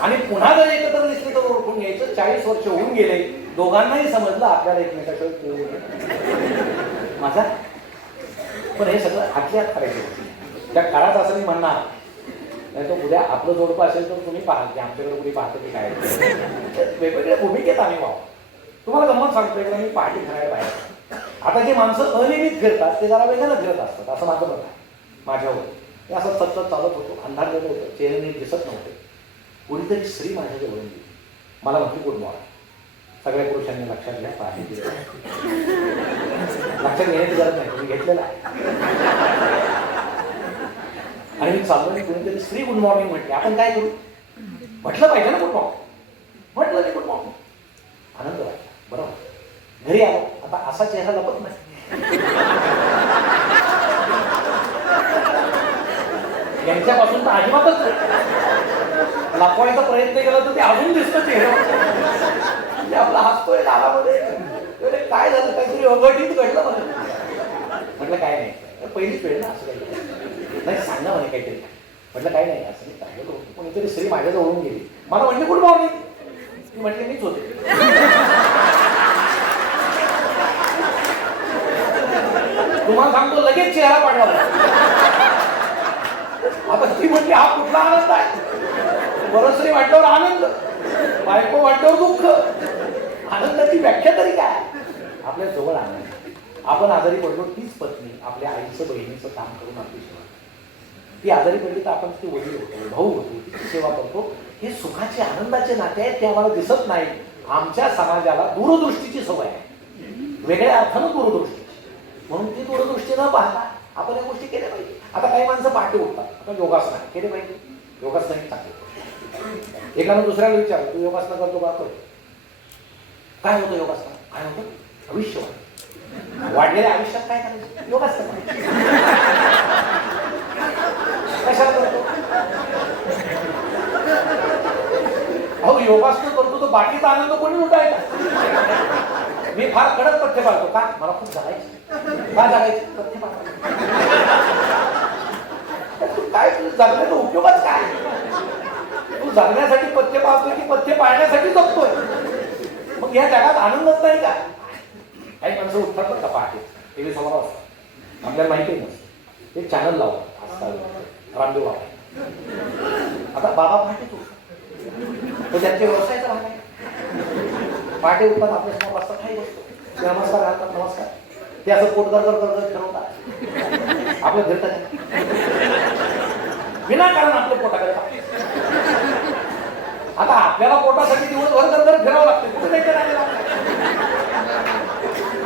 आणि पुन्हा जर एकत्र दिसले तर ओळखून घ्यायचं. 40 वर्ष होऊन गेले, दोघांनाही समजलं आपल्याला एकमेकाशिवाय माझा. पण हे सगळं आतल्या आत करायचं. त्या काळात असं मी म्हणणार नाही, तो उद्या आपलं जोडपं असेल तर तुम्ही पाहाल की आमच्याकडे कुठे पाहतं की काय. वेगवेगळ्या भूमिकेत आम्ही वाहू. तुम्हाला गंमत सांगतोय की मी पहाटे फिरायला बाहेर. आता जे माणसं अनियमित फिरतात ते जरा वेगळं फिरत असतात, असं माझं मत आहे. माझ्यावर मी असं सतत चालत होतो, अंधार गेलो होतं, चेहरे नीट दिसत नव्हते. कोणीतरी स्त्री माझ्याजवळ गेली, मला म्हटली गुड मॉर्निंग. सगळ्या पुरुषांनी लक्षात घ्या, पहाटे लक्षात घेण्याची गरज नाही, तुम्ही घेतलेलं आहे. आणि मी चाललो आणि कोणीतरी स्त्री गुड मॉर्निंग म्हटली. आपण काय करू, म्हटलं पाहिजे ना गुड मॉर्निंग. म्हटलं नाही गुड मॉर्निंग, आनंद वाटला. बरोबर, घरी आलो, आता असा चेहरा लपत नाही. यांच्यापासून तर अजिबातच लपवायचा प्रयत्न केला तर ते अजून दिसतं चेहरा. म्हणजे आपला हसतोय दारामध्ये, काय झालं, काहीतरी अघटित घडलं म्हटलं काय नाही, पहिलीच वेळ ना असं काही नाही, सांगा म्हणे काहीतरी. म्हटलं काय नाही, असं नाही सांगितलं. कोणीतरी स्त्री माझ्याजवळून गेली, मला म्हटली गुड मॉर्निंग. मी म्हटले मीच होते. तुम्हाला सांगतो लगेच चेहरा पाडला. आता ती म्हटली हा कुठला आनंद आहे. परस्त्री वाटल्यावर आनंद, बायको वाटल्यावर दुःख. आनंदाची व्याख्या तरी काय. आपल्या जवळ आनंद. आपण आजारी पडलो, तीच पत्नी आपल्या आईचं बहिणीचं काम करून आपली सेवा. ती आजारी पडली तर आपण ती वडील होतो, भाऊ होतो, तिची सेवा करतो. हे सुखाचे आनंदाचे नाते आहेत, ते आम्हाला दिसत नाही. आमच्या समाजाला दूरदृष्टीची सवय आहे, वेगळ्या अर्थानं दूरदृष्टी. म्हणून ती दूरदृष्टी न पाहता आपण या गोष्टी केल्या पाहिजे. आता काही माणसं पहाटे उठतात, आता योगासना केले पाहिजे. योगासना चांगले. एकानं दुसऱ्याला विचारलं तू योगासना करतो का? काय होतं योगासना? काय होतं? आयुष्य वाढलेल्या आयुष्यात काय करायचं? योगासना. कशाला करतो? अहो योगासना करतो तर बाकीचा आनंद कोणी उठायचा? मी फार कडक पथ्य पाळतो. का? मला खूप जगायचं. का जगायचं? पथ्य पाळतो. काय तुझं जगण्याचा उपयोगच काय? तू जगण्यासाठी पथ्य पाळतोय की पथ्य पाळण्यासाठी जगतोय? मग या जगात आनंदच नाही का? काही माणसं उठतात बरं का पहाटे, टीव्ही समोर असतात, आपल्याला माहिती नसतं, ते चॅनल लावतात रामदेव बाबा. आता बाबा पहाटेच उठतात, तर त्यांचे व्यवसायाचा भाग आहे. पहाटे उठतात, आपल्या समोर बसतात, काही बसतो, नमस्कार घालतात, नमस्कार. ते असं पोट गरगर ठरवतात, आपलं फिरतात विनाकारण आपल्या पोटाकडे. आता आपल्याला पोटासाठी दिवसभर गरगर फिरावं लागतं, कुठे नाही करायला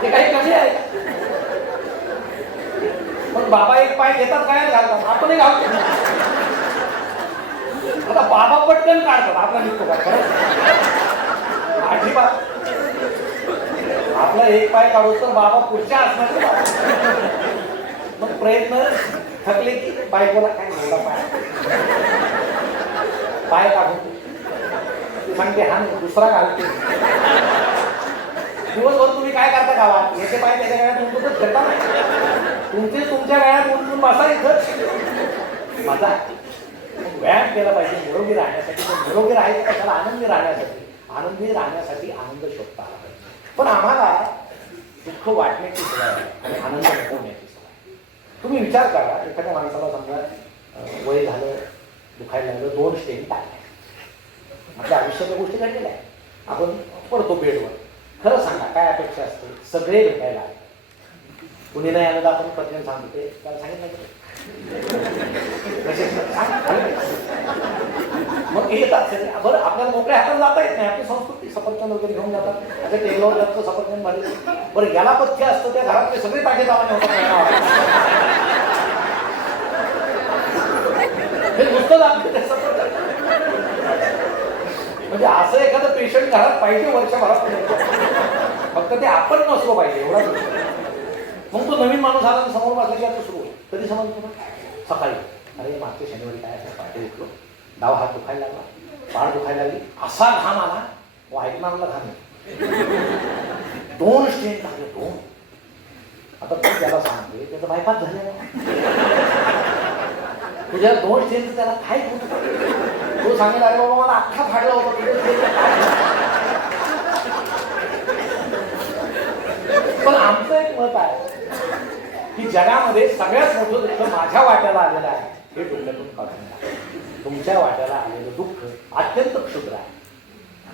ते काही कमी आहे. पण बाबा एक पाय घेतात, काय घालतात, आपणही घालतो. आता बाबा पटकन काढतात, आपला निघतो का खरं? अजिबात. आपला एक पाय काढू तर बाबा पुढच्या असणार. मग प्रयत्न थकले की बायकोला काय मोठा पाय काढून सांगते हा दुसरा घालते. दिवसभर तुम्ही काय करता गावात? याचे पाय त्याच्या गाड्यात फिरता नाही. तुमच्या वेळात उठून बसा इथं माझा व्यायाम केला पाहिजे निरोगी राहण्यासाठी. निरोगी राहायचं कशाला? आनंदी राहण्यासाठी. आनंदी राहण्यासाठी आनंद शोधता आला पाहिजे. पण आम्हाला दुःख वाटण्याची सवय आहे आणि आनंद मिळवण्याची सवय. तुम्ही विचार करा, एखाद्या माणसाला समजा वय झालं, दुखायला लागलं, 2 स्टेज टाकल्या, आपल्या आयुष्याच्या गोष्टी घडलेल्या आहे, आपण पडतो बेडवर. खरं सांगा काय अपेक्षा असते? सगळे भेटायला आले. कुणी नाही आलं तर आपण पत्नी सांगते त्याला सांगितलं मग येतात सगळे. बरं आपल्याला मोकळ्या हातात जाता येत नाही, आपली संस्कृती सफरचंद वगैरे घेऊन जातात. आता टेबलवर जातं सफरचंद भरले. बरं याला पथ्य असतं, त्या घरातले सगळे ताजे दावाने होतात. हे नुसतं जाणतं सफरचंद. म्हणजे असं एखादं पेशंट घरात पाहिजे वर्षभरात, फक्त ते आपण नसलो पाहिजे एवढा. मग तो नवीन माणूस आला समोर वाजला की आता सुरू होईल. कधी समजतो? सकाळी. अरे मागच्या शनिवारी काय असं पाठी उठलो, डाव हात दुखायला लागला, पाठ दुखायला लागली, असा घाम आला, व ऐकणारला घाम. 2 स्टेन झाले, 2. आता तू त्याला सांगते त्याचं बायपास झाले, तुझ्या 2 स्टेनचं त्याला काय होतं? तो सांगेल अरे बाबा मला अख्खा फाडला होता पण आमचं एक मत आहे की जगामध्ये सगळ्यात मोठं दुःख माझ्या वाट्याला आलेलं आहे हे डोक्यातून काढून टाका. तुमच्या वाट्याला आलेलं दुःख अत्यंत क्षुद्र आहे.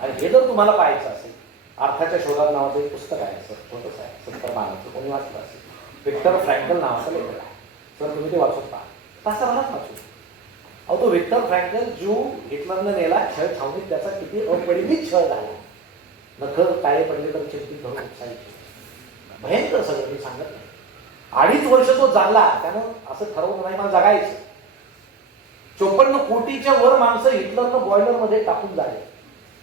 आणि हे जर तुम्हाला पाहायचं असेल, अर्थाच्या शोधात नावाचं एक पुस्तक आहे, सर छोटंच आहे, 70 पानाचं, कोणी वाचलं असेल. विक्टर फ्रँकल नावाचा लेखक आहे. सर तुम्ही ते वाचून पहा, तासाभरात वाचू. अहो तो विक्टर फ्रँकल जो हिटलरनं नेला छळ छावणीत, त्याचा किती अपरिमित छळ झाला. नखर काळे पडले तर चिंतित धरून उपसायचे, भयंकर सगळं, मी सांगत नाही. 2.5 वर्ष तो जागला, त्यानं असं ठरवलं नाही मला जगायचं. 54 कोटीच्या वर माणसं हिटलरनं बॉयलरमध्ये टाकून झाले,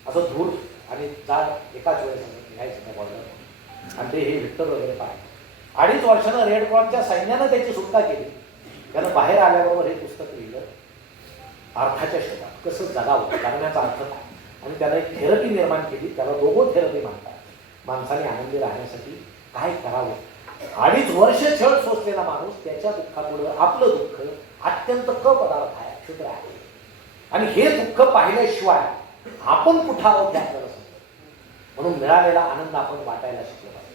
असं धूर आणि जाग एकाच वेळेस घ्यायचं त्या बॉयलर. आणि ते हे विक्टर वगैरे पाहिजे. 2.5 वर्षानं रेड क्रॉसच्या सैन्यानं त्याची सुटका केली. त्यानं बाहेर आल्याबरोबर हे पुस्तक लिहिलं, अर्थाच्या शोधात कसं जगावं, जगण्याचा अर्थ काय. आणि त्याला एक थेरपी निर्माण केली, त्याला रोबो थेरपी म्हणतात. माणसाने आनंदी राहण्यासाठी काय करावं. 2.5 वर्ष छळ सोसलेला माणूस त्याच्या दुःखापुढं आपलं दुःख अत्यंत पदार्थ आहे, क्षुद्र आहे. आणि हे दुःख पाहिल्याशिवाय आपण कुठं आहोत हे आपल्याला समजतं. म्हणून मिळालेला आनंद आपण वाटायला शिकलो पाहिजे.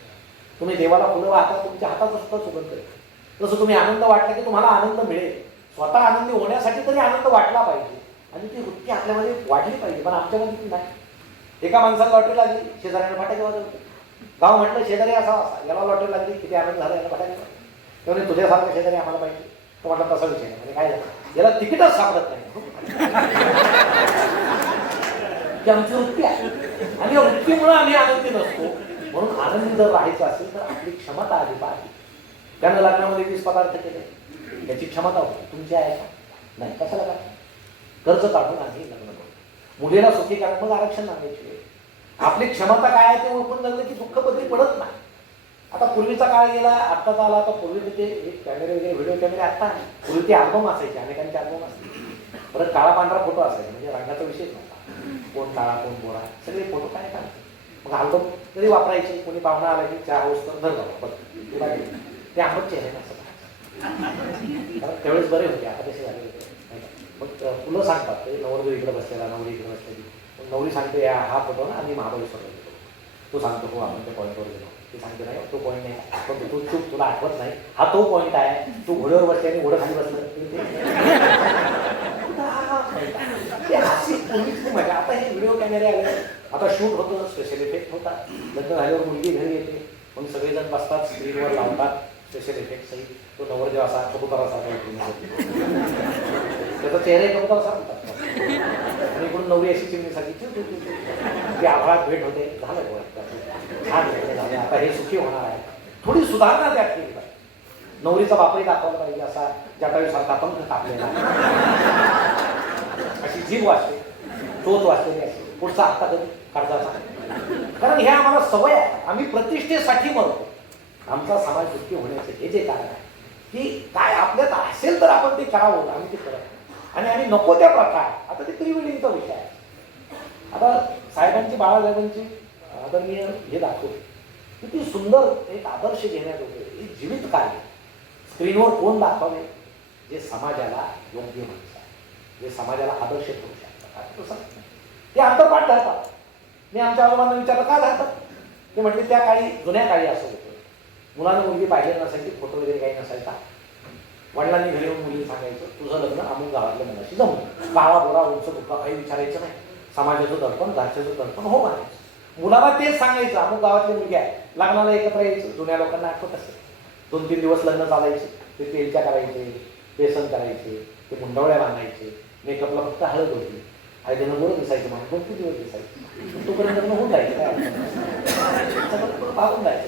तुम्ही देवाला फुलं वाहता, तुमच्या हाताचा सुद्धा सुगंध येतो. तसं तुम्ही आनंद वाटला की तुम्हाला आनंद मिळेल. स्वतः आनंदी होण्यासाठी तरी आनंद वाटला पाहिजे आणि ती वृत्ती आपल्यामध्ये वाढली पाहिजे. पण आमच्यामध्ये ती नाही. एका माणसाला लॉटरी लागली, शेजाऱ्याने फटाके वाजवले. गाव म्हटलं शेजारी असा याला लॉटरी लागली, किती आनंद झाला, याला फटाके वाजवले. त्यामुळे तुझ्यासारखा शेजारी आम्हाला पाहिजे. तो म्हटलं तसा विषय नाही. म्हणजे काय झालं, याला तिकीटच सापडत नाही. आमची वृत्ती आहे आणि या वृत्तीमुळे आम्ही आनंदी नसतो. म्हणून आनंदी जर राहायचं असेल तर आपली क्षमता आली पाहिजे. त्यानं लग्नामध्ये 20 पदार्थ केले, याची क्षमता होती. तुमची आहे का? नाही. कशाला काय? कर्ज काढून आम्ही लग्न करू, मुलीला सुखी करा, मग आरक्षण मागायची. आपली क्षमता काय आहे ते ओळखून लागलं की दुःख बदली पडत नाही. आता पूर्वीचा काळ गेला, आत्ताचा आला. आता पूर्वी ते कॅमेरे वगैरे, व्हिडिओ कॅमेरे आता आहे. पूर्वी ते अल्बम असायचे, अनेकांचे अल्बम असते. परत काळा पांढरा फोटो असायचे, म्हणजे रंगाचा विषय नव्हता. कोण काळा कोण गोरा, सगळे फोटो काय काढायचे. मग अल्बम तरी वापरायचे. कोणी पाहुणा आला की चहा होस तर धर बघ तुला ते आंबट चेहरे नसतं. कारण त्यावेळेस बरे होते, आता कसे झाले होते. मग फुलं सांगतात ते नवरदेव इकडे बसलेला, नवरी इकडे बसलेली. मग नवरी सांगते हा फोटो ना आम्ही महाबळेश्वरला गेलो. तो सांगतो हो आपण त्या पॉईंटवर गेलो. ते सांगते नाही तो पॉईंट नाही, पण तू चूक, तुला आठवत नाही, हा तो पॉईंट आहे. तू घोड्यावर बसले आणि घोडं खाली बसलं. अशी पूर्वीची मजा. आता हे व्हिडिओ कॅमेरे आले, आता शूट होतं, स्पेशल इफेक्ट होता. लग्न झाल्यावर मुलगी घरी येते, मग सगळेजण बसतात, स्क्रीनवर लावतात स्पेशल इफेक्ट सही. तो नवरदेव असा कबुतरासारखा, त्याचा चेहरा कबुतरासारखा आणि इकडून नवरी अशी चिमणीसाठी ती आभाळात भेट होते. झालं छान झालं, आता हे सुखी होणार आहे. थोडी सुधारणा त्यात केली पाहिजे. नवरीचा बापही दाखवला पाहिजे, असा जटायूसारखा पंख कापलेला, अशी जीभ वाचते, चोच वाचलेली असते, पुढचा हप्ता कधी कर्जाचा. कारण हे आम्हाला सवय आहे. आम्ही प्रतिष्ठेसाठी मरतो. आमचा समाज दुःखी होण्याचे हे जे कारण आहे की काय आपल्यात असेल तर आपण ते करावं, आम्ही ते करत आणि आम्ही नको त्या प्रकार. आता ते प्रिविलिंगचा विषय आहे. आता साहेबांची, बाळासाहेबांची आदरणीय हे दाखवते किती सुंदर एक आदर्श घेण्यात होते. एक जीवित कार्य स्क्रीनवर कोण दाखवावे? जे समाजाला योग्य माणसं आहे, जे समाजाला आदर्श ठरू शकतात. तसं नाही, ते अंतर्पाठ धरतात. मी आमच्या आजोबांना विचारलं का धरतात? ते म्हटले त्या काळी, जुन्या काळी असं होतं, मुलानं मुलगी पाहिजे नसायची, फोटो वगैरे काही नसायचा. वडिलांनी घरी येऊन मुली सांगायचं तुझं लग्न अमुक गावातल्या मुलाशी जमून, काळा बोरा उंच बुक्का काही विचारायचं नाही, समाजाचं दर्पण घरच्याचं दर्पण हो म्हणायचं. मुलाला तेच सांगायचं अमुक गावातली मुलगी आहे, लग्नाला एकत्र यायचं. जुन्या लोकांना आठवत असेल 2-3 दिवस लग्न चालायचे, ते तेलच्या करायचे, बेसन करायचे, ते मुंडवळ्या बांधायचे, मेकअपला फक्त हळद होती, आयदनं बरं दिसायचं म्हणून 2-3 दिवस दिसायचं, तोपर्यंत लग्न होऊन जायचं, काय भागून जायचं.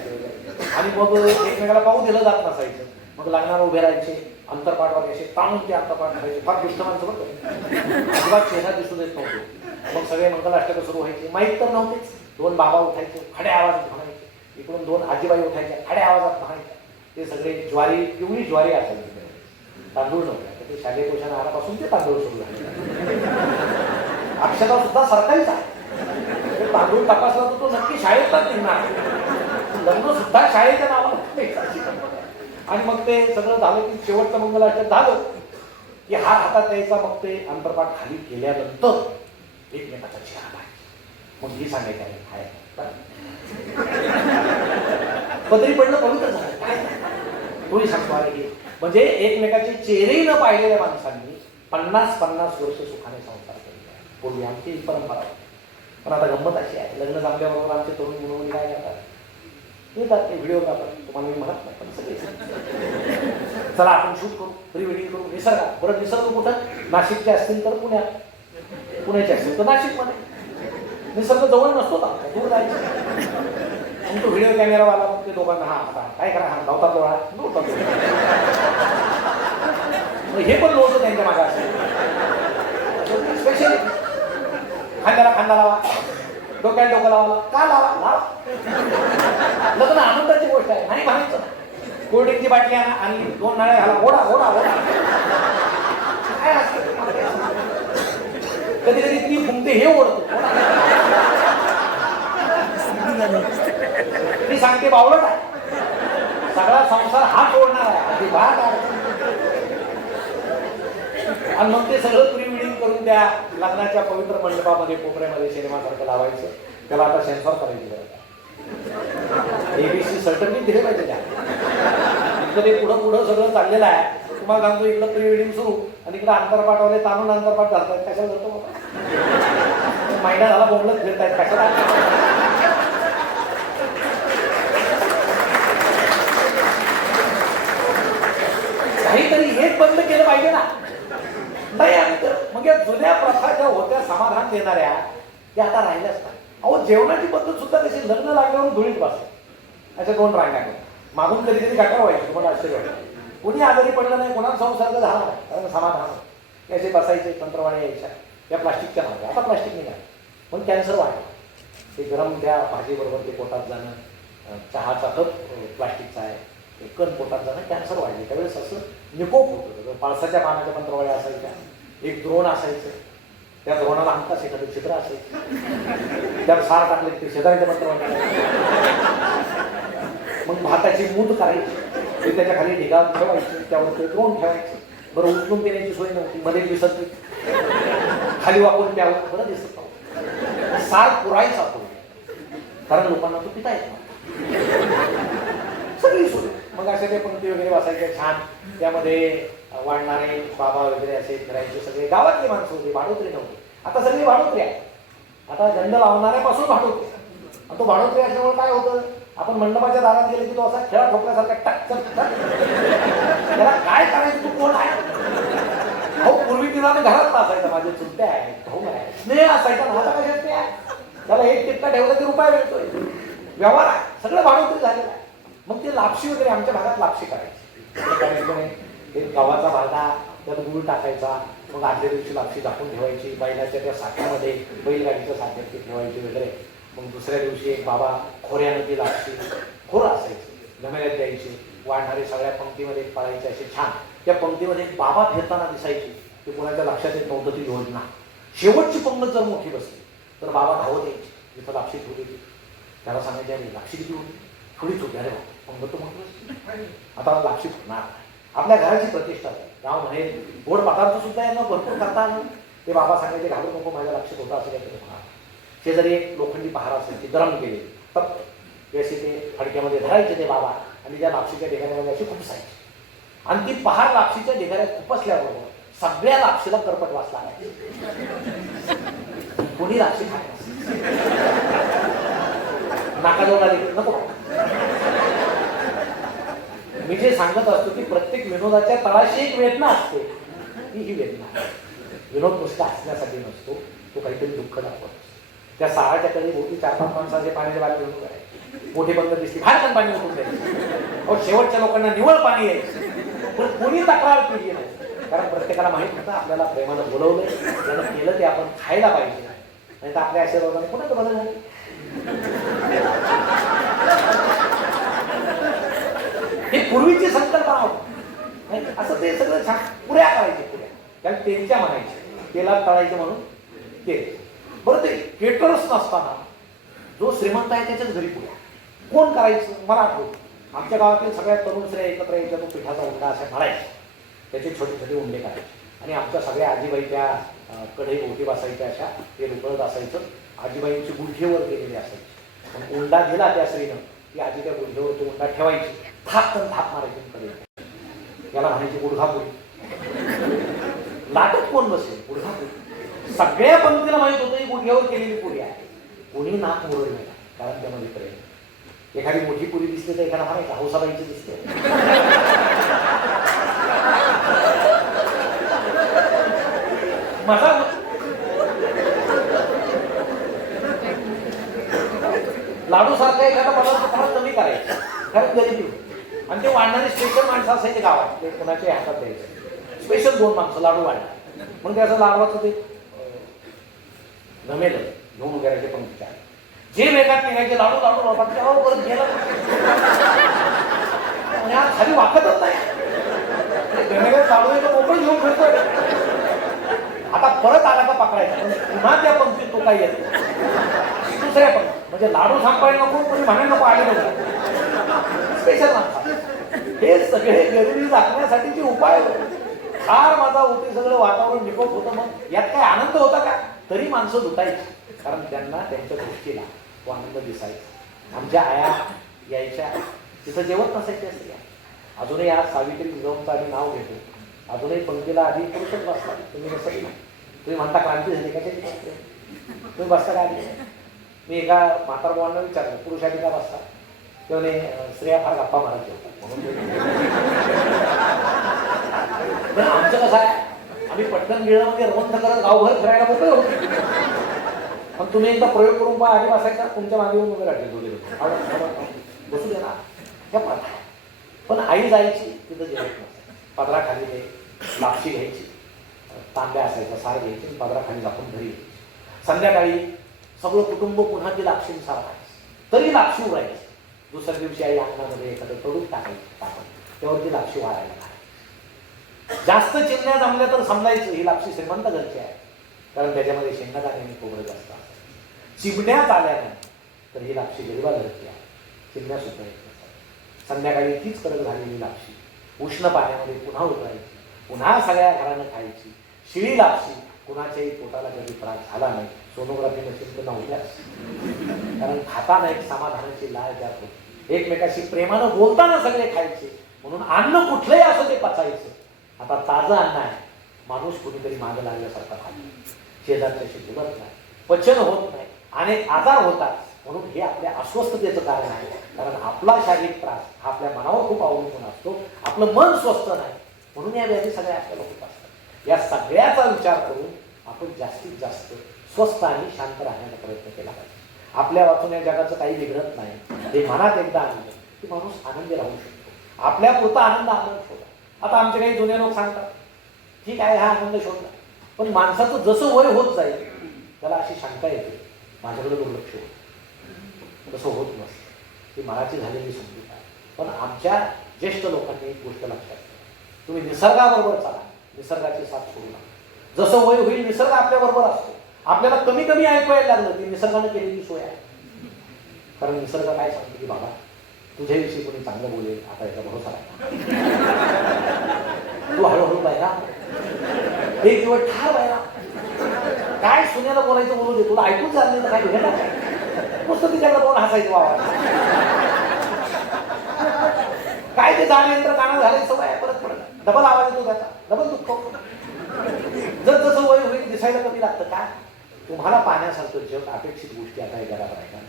आणि मग एकमेकाला पाहू दिलं जात नसायचं. मग लग्नाला उभे राहायचे, अंतरपाठ वगैरे ताणून ते अंतरपाठ करायचे. फार दुष्ट माणसं बघतो, अजिबात चेहरा दिसू देत नव्हते. मग सगळे मंगलाष्टक सुरू व्हायचे. माहीत तर नव्हतेच. 2 बाबा उठायचे, खड्या आवाजात म्हणायचे. इकडून 2 आजीबाई उठायच्या, खड्या आवाजात म्हणायच्या. ते सगळे ज्वारी, पिवळी ज्वारी असायची, तांदूळ नव्हते. ते शालेय पोषण आहारापासून ते तांदूळ सुरू झाले. अक्षता सुद्धा सरकारीच आहे. तांदूळ तपासला तर तो नक्की शाळेतच निघणार. लग्न सुद्धा शाळेच्या नावाला. आणि मग ते सगळं झालं की शेवटचं मंगलाष्टक झालं की हात हातात द्यायचा. मग ते अंतरपाठ खाली केल्यानंतर एकमेकाचा चेहरा पाहायचा. मग ही सांगायचं आहे काय पदरी पडलं पवित्र झालं काय कोणी सांगतो अरे. म्हणजे एकमेकाचे चेहरेही न पाहिलेल्या माणसांनी 50-50 वर्ष सुखाने संसार केले. पूर्वी आमची ही परंपरा होती. पण आता गंमत अशी आहे, लग्न जमल्याबरोबर आमचे तरुण मुलं काय करतात, येतात ते व्हिडिओग्राफर, तुम्हाला मी म्हणत नाही पण सगळे चला आपण शूट करू, प्री वेडिंग करू निसर्गात. बरं निसर्ग कुठं? नाशिकचे असतील तर पुण्यात, पुण्याचे असतील तर नाशिकमध्ये. निसर्ग जवळ नसतो का, दूर जायचं. मग तो व्हिडिओ कॅमेरावाला मग ते दोघांना हा आता काय करा, हा गावतात लोळा नव्हता. हे पण लोळतो त्यांच्या मागे असेल. स्पेशली खांद्याला खांदा लावा, डोक्याला डोकं लावा. का लावा? लावा. लग्न आनंदाची गोष्ट आहे, नाही म्हणायचं. कोल्ड्रिंकची बाटली आणा आणि 2 नळ्या घाला, ओढा ओढा ओढा. काय असतं कधी कधी ती फुंकते हे ओढतो. ती सांगते बावळट आहे, सगळा संसार हात ओढणार आहे, अजिबात आहे. आणि मग ते सगळं प्री वेडिंग करून त्या लग्नाच्या पवित्र मंडपामध्ये कोपऱ्यामध्ये सिनेमासारखं लावायचं. त्याला आता सेन्सॉर करायची गरज आहे. ABC सर्टिफिकेट दिले पाहिजे त्या. इकडे ते पुढं सगळं चाललेलं आहे. तुम्हाला सांगतो इकडं प्री वेडिंग सुरू आणि इकडं अंतरपाठवाले ताणून अंतरपाठ घालतात. कशाला जातो बाबा? महिना झाला बोंबलत फिरतायत कशाला? काहीतरी हेच बंद केलं पाहिजे ना. नाही मग या जुन्या प्रथा ज्या होत्या समाधान देणाऱ्या त्या आता राहिल्याच नाही. अहो जेवणाची पद्धत सुद्धा कशी, लग्न लागल्यावर धुळीत बसते अशा 2 रांगा मागून कधी कधी गाठा व्हायची. तुम्हाला आश्चर्य वाटतं. कोणी आजारी पडलं नाही, कोणाला संसर्ग झाला नाही, कारण समाधान. असे बसायचे, तंत्रवाण्या यायच्या त्या प्लास्टिकच्या नव्हत्या, आता प्लास्टिक निघालं. पण कॅन्सर वाढला. ते गरम त्या भाजीबरोबर ते पोटात जाणं, चहाचा कप प्लास्टिकचा आहे, ते कण पोटात जाणं, कॅन्सर वाढले. त्यावेळेस असं निकोप होतं. पाळसाच्या पानाच्या तंत्रवाळ्या असायच्या, एक द्रोण असायचं, त्या द्रोणाला हमखास एखादं छिद्र असायचं, त्यात सार टाकले ते शेजारीच्या तंत्रवाळ्या. मग भाताची मूठ करायची, ते त्याच्या खाली ढिगा ठेवायची, त्यावर ते द्रोण ठेवायचं. बरं उचलून पिण्याची सोय नव्हती, मध्ये दिसत खाली वापरून त्यावर बरं दिसत नव्हतं. सार पुरायचा तो, कारण लोकांना तो पिता येत सगळी सोय. मग असे ते पंक्ती वगैरे बसायचे छान, त्यामध्ये वाढणारे बाबा वगैरे असे फिरायचे. सगळे गावातली माणसं होती, भाडोत्री नव्हती. आता सगळी भाडोत्री आहे. आता गंध लावणाऱ्यापासून भाडोत्री. आणि तो भाडोत्री असल्यामुळे काय होतं, आपण मंडपाच्या दारात गेले की तो असा खेळा ठोकल्यासारखा टक टक टक. त्याला काय करायचं, तू कोण आहे? हो पूर्वी तिला घरात असायचं, माझे चुलते आहे, भाऊ आहे, स्नेह असायचा. आता कशात ते आहे, त्याला 1 टिपका ठेवला की रुपया मिळतोय. व्यवहार आहे, सगळं भाडोत्री झालेलं आहे. मग ते लापशी वगैरे आमच्या भागात लापशी करायची. एक गव्हाचा भागा, त्यात गुळ टाकायचा, मग आदल्या दिवशी लापशी झाकून ठेवायची, बैलाच्या त्या साठ्यामध्ये, बैलगाडीच्या साठ्यात ती ठेवायची वगैरे. मग दुसऱ्या दिवशी एक बाबा खोऱ्यानं ती लापशी, खोरं असायची, जमेल्यात द्यायची. वाढणारे सगळ्या पंक्तीमध्ये पडायचे असे छान. त्या पंक्तीमध्ये एक बाबा फिरताना दिसायची, ते कोणाच्या लक्षात येत नव्हतं ती योजना. शेवटची पंगत जर मोठी बसली तर बाबा धावत यायची, जिथं लापशी ठेवली होती त्याला सांगायचे, अरे लापशी किती होती? थोडीच होती. अरे पंगत तर म्हटलं आता लापशी होणार. आपल्या घराची प्रतिष्ठा झाली. गाव म्हणे गोड पदार्थ सुद्धा यांना भरपूर करता आलं. ते बाबा सांगायचे घालू नको, माझ्या लक्षात होतं असं काहीतरी म्हणा. शेजारी एक लोखंडी पहार असायची, गरम केली तप्त, ते असे ते फडक्यामध्ये धरायचे ते बाबा आणि त्या लापशीच्या ढेगाऱ्यामध्ये अशी खुपसायची. आणि ती पहार लापशीच्या ढेगाऱ्यात खुपसल्याबरोबर सगळ्या लापशीला करपट वास लागायचा. कोणी लापशी खायला नाकाजवळ आली नको. मी जे सांगत असतो की प्रत्येक विनोदाच्या तळाशी एक वेदना असते, ही वेदना. विनोद नुसता हसण्यासाठी नसतो, तो काहीतरी दुःख दाखवतो. त्या साराच्या कडे मोठी 4-5 माणसाचे पाण्याचे बाटली घेऊन करायचे, मोठे बंद दिसली फार पण पाणी उठून द्यायचे. शेवटच्या लोकांना निवळ पाणी यायचं, पण कोणी तक्रार केली नाही. कारण प्रत्येकाला माहित होतं आपल्याला प्रेमानं बोलवलंय, ज्यानं केलं ते आपण खायला पाहिजे. नाही तर आपल्या आशीर्वादाने कोणाचं बदल झालं. ही पूर्वीची संकल्पना होती. असं ते सगळं छान पुऱ्या करायचे, पुऱ्या त्याला त्यांच्या म्हणायचे, तेला तळायचे म्हणून ते. बरं ते केटरच नसताना जो श्रीमंत आहे त्याच्याच घरी पुऱ्या कोण करायचं. मला आठवतं आमच्या गावातील सगळ्या तरुण स्त्रिया एकत्र यायच्या, तो पिठाचा उंडा असा म्हणायचे, त्याचे छोटे छोटे उंडे करायचे. आणि आमच्या सगळ्या आजीबाई त्या कढई भोवती बसायच्या, अशा ते रुकळत असायचं. आजीबाईंची गुडघेवर गेलेली असायची. पण उंडा दिला त्या स्त्रीनं की आजी त्या गुडघेवर तो उंडा ठेवायची, थाप मारायची कडे. याला म्हणायची गुडघापुरी. लाटत कोण बसेल गुडघापुरी. सगळ्या पंक्तीला माहित होतं ही गुडघ्यावर केलेली पुरी आहे. कोणी नाक मोडलं नाही, कारण त्यामध्ये प्रेम. एखादी मोठी पुरी दिसते तर एखादा म्हणायचा हौसाबाईची दिसते. मजा लाडू सारखा एखादा पदार्थ फार कमी करायचा, खरंच गरिबी. आणि ते वाढणारे स्पेशल माणसं असायचे गावात, ते कोणाच्या हातात द्यायचे. स्पेशल 2 माणसं लाडू वाढणार, मग त्याचं लाडवाचं ते जमेल घेऊन वगैरे पंक्तीच्या जे वेगात निघायचे लाडू लाडू बाबा तेव्हा परत गेला खाली वाकतच नाही. गमेला चालू आहे मोकळं घेऊन फिरतोय. आता परत आला का पकडायचा, पुन्हा त्या पंक्तीत तो काही येतो दुसऱ्या पंक्ती. म्हणजे लाडू संपायला नको, कोणी म्हणायला नको, आले नको. स्पेशल माणसा हे सगळे गरिबी दाखवण्यासाठीचे उपाय. फार मजा होती, सगळं वातावरण निकोप होतं. मग यात काय आनंद होता का? तरी माणसं लुटायची, कारण त्यांना त्यांच्या दृष्टीला तो आनंद दिसायचा. आमच्या आया यायच्या, तिथं जेवत नसायचे असते. अजूनही आज सावित्री जिजाऊंचं आम्ही नाव घेतो, अजूनही पंक्तीला आधी पुरुषच बसतात. तुम्ही बसत नाही, तुम्ही म्हणता क्रांती झाली का? तुम्ही बसता का आधी? मी एका म्हातारभावांना विचारलं पुरुष आधी का बसता, तेव्हा स्त्रिया फार गप्पा मारत होतात म्हणून. आमचं कसं आहे, आम्ही पटकन गिळामध्ये रवंथ करत गावभर फिरायला मोकळे होतो. पण तुम्ही एकदा प्रयोग करून पहा, आधी बसायचा, तुमच्या मागे येऊन वगैरे बसू दे ना, त्या प्रथा. पण आई जायची तिथं जेवत नसायचं, पदराखाली ते लापशी घ्यायची, तांब्या असायचा, सार घ्यायची, पदराखाली झाकून घरी यायची. संध्याकाळी सगळं कुटुंब पुन्हा ती लापशी सारायची, तरी लापशी उरायची. दुसऱ्या दिवशी आई अंगणामध्ये एखादं तडून टाकायची, त्यावरती लापशी वाढायला लागली. जास्त चिमण्या जमल्या तर समजायचं ही लापशी श्रीमंत घरची आहे, कारण त्याच्यामध्ये शेंगदाणे आणि खोबरं जास्त असतात. चिमण्याच आल्या नाही तर ही लापशी गरिबा घरची आहे, चिमण्या सुद्धा येत नसतात. संध्याकाळी तीच कडक झालेली लापशी उष्ण पाण्यामध्ये पुन्हा उतरायची, पुन्हा सगळ्या घरानं खायची. शिळी लापशी कुणाच्याही पोटाला कधी त्रास झाला नाही. सोनोग्राफी मशीन तर नव्हत्याच, कारण खाताना एक समाधानाची लाळ जात होती. एकमेकाशी प्रेमानं बोलताना सगळे खायचे, म्हणून अन्न कुठलंही असं ते पचायचं. आता ताजं अन्न आहे, माणूस कुणीतरी मागं लागल्यासारखा खातो, शेजारच्याशी बोलत नाही, पचन होत नाही, अनेक आजार होतात. म्हणून हे आपल्या अस्वस्थतेचं कारण आहे, कारण आपला शारीरिक त्रास हा आपल्या मनावर खूप अवलंबून असतो. आपलं मन स्वस्थ नाही, म्हणून या व्याधी सगळ्या आपल्याला होत असतात. या सगळ्याचा विचार करून आपण जास्तीत जास्त स्वस्थ आणि शांत राहण्याचा प्रयत्न केला पाहिजे. आपल्या वाचून या जगाचं काही बिघडत नाही, हे मनात एकदा आणलं की माणूस आनंदी राहू शकतो. आपल्या पुरता आनंद आपण शोधा. आता आमचे काही जुने लोक सांगतात ठीक आहे हा आनंद शोधला, पण माणसाचं जसं वय होत जाईल त्याला अशी शंका येते माझ्याकडे दुर्लक्ष होतं. तसं होत नसतं, ती मनाची झालेली समजूत आहे. पण आमच्या ज्येष्ठ लोकांनी एक गोष्ट लक्षात घ्या, तुम्ही निसर्गाबरोबर चाला, निसर्गाची साथ सोडू नका. जसं वय होईल निसर्ग आपल्याबरोबर असतो. आपल्याला कमी कमी ऐकवायला लागलं ती निसर्गाने केलेली सोय आहे. कारण निसर्ग काय सांगतो की बाबा तुझ्याविषयी कोणी चांगलं बोलेल आता याचा भरोसा नाही. तू हळूहळू बायरा, एक दिवस ठार बायरा. काय सुन्याला बोलायचं बोलू दे, तुला ऐकूच झालं नाही तर काय भेटणार काय? नुसतं तिच्याकडे बोलून हसायचं वावा. काय ते झाल्यानंतर काना झाले सवय परत पडत डबल आवाज येतो त्याचा, डबल दुःख. जर जसं वय होईल दिसायला कमी लागतं. काय तुम्हाला पाहण्यासारखं जग अपेक्षित गोष्टी आता हे जगात राहतात.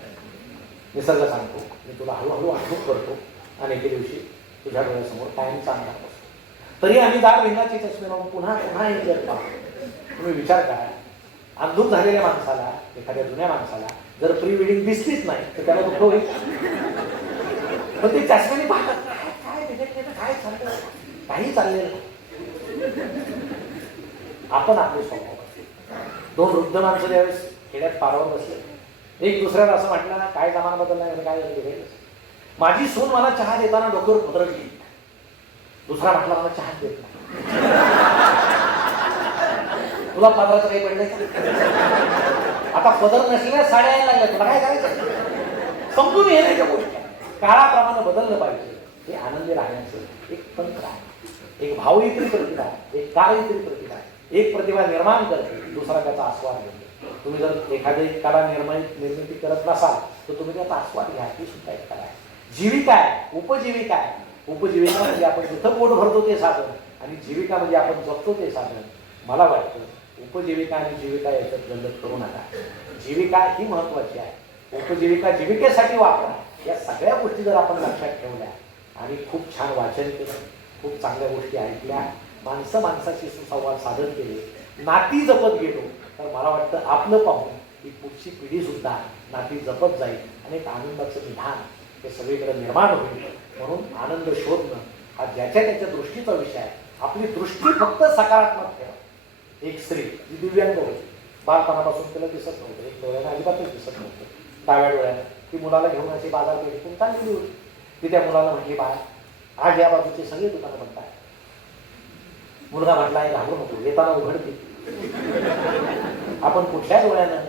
निसर्ग सांगतो मी तुला हळूहळू आठवण करतो आणि एके दिवशी तुझ्या डोळ्यासमोर कायम चांगला बसतो. तरी आम्ही दार भिंगाची चष्मे लावून पुन्हा पुन्हा हे जग पाहतो. तुम्ही विचार करा, अंधुक झालेल्या माणसाला, एखाद्या जुन्या माणसाला जर प्री वेडिंग दिसलीच नाही तर त्याला दुःख होईल. पण ते चष्म्याने पाहतात काय बिघडलेलं, काय चाललं, काही चाललेलं नाही. आपण आपले स्वभाव दोन वृद्ध माणसं त्यावेळेस खेड्यात पारावर बसले. एक दुसऱ्याला असं म्हटलं ना, काय जमाना बदलला काय झालं. माझी सून मला चहा देताना डोक्यावर पदरली. दुसरा म्हटला मला चहा देत नाही. तुला पदराचं काही पडलंय का? आता पदर नसलेल्या साड्या यायला लागल्या, तुला काय करायचं? समजून येण्याच्या गोष्टी काळाप्रमाणे बदललं पाहिजे. हे आनंदी राहण्याचं एक तंत्र आहे. एक भावयुक्ती प्रतिभा, एक कार्ययुक्ती प्रतिभा. एक प्रतिभा निर्माण करते, दुसरा त्याचा आस्वाद घेतो. तुम्ही जर एखादी कला निर्मिती करत नसाल तर तुम्ही त्याचा आस्वाद घ्या. ती सुद्धा एक कला आहे. जीविका आहे, उपजीविका आहे. उपजीविका म्हणजे आपण जिथं पोट भरतो ते साधन, आणि जीविका म्हणजे आपण जगतो ते साधन. मला वाटतं उपजीविका आणि जीविका याच्यात गल्लत करू नका. जीविका ही महत्वाची आहे, उपजीविका जीविकेसाठी वापरा. या सगळ्या गोष्टी जर आपण लक्षात ठेवल्या आणि खूप छान वाचन केलं, खूप चांगल्या गोष्टी ऐकल्या, माणसं माणसाशी सुसंवाद साधन केले, नाती जपत गेलो, तर मला वाटतं आपलं पाहून ही पुढची पिढी सुद्धा नाती जपत जाईल आणि एक आनंदाचं विधान हे सगळीकडे निर्माण होईल. म्हणून आनंद शोधणं हा ज्याच्या त्याच्या दृष्टीचा विषय आहे. आपली दृष्टी फक्त सकारात्मक ठेवा. एक स्त्री जी दिव्यांग होती, बालपणापासून तिला दिसत नव्हतं, एक डोळ्यानं अजिबातच दिसत नव्हतं, डाव्या डोळ्यानं. ती मुलाला घेऊन अशी बाजारपेठेतून चालली होती. ती त्या मुलाला म्हटली, बाय आज या बाजूचे सगळे दुकानं बंद आहे. मुलगा म्हटला, घाबरू नको, येताना उघडते. आपण कुठल्या डोळ्यानं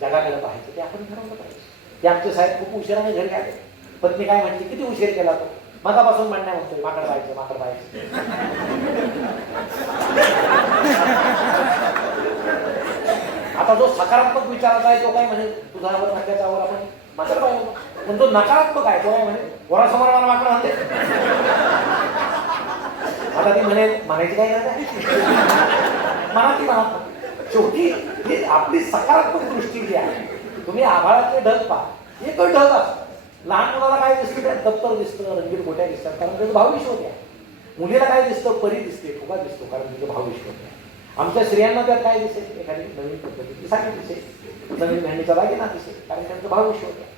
जगाकडे पाहायचं ते आपण ठरवलं पाहिजे. ते आमचे साहेब खूप उशिराने घरी आले. पत्नी काय म्हणते, किती उशीर केला तो? मगापासून म्हणण्या म्हणतोय माकड पाहायचं, माकड पाहायचं. आता जो सकारात्मक विचाराचा आहे तो काय म्हणे, तुझ्यावर नाट्याच्यावर आपण माकड पाहिजे. पण जो नकारात्मक आहे तो काय म्हणे, वरासमोर मला माकड म्हणते. आता ती म्हणे म्हणायची काय गरज आहे, म्हणा ती म्हणा. शेवटी ही आपली सकारात्मक दृष्टी जी आहे. तुम्ही आभाळातले ढग पहा, एक ढग असतो. लहान मुलाला काय दिसतं, त्यात दप्तर दिसतं, रंगीत गोट्या दिसतात, कारण त्याचं भावविश्व आहे. मुलीला काय दिसतं, परी दिसते, फुगा दिसतो, कारण तिचं भावविश्व आहे. आमच्या स्त्रियांना त्यात काय दिसेल, एखादी नवीन पद्धतीची साडी दिसेल, नवीन मेहंदीचा दागिना दिसेल, कारण त्यांचं भावविश्व आहे.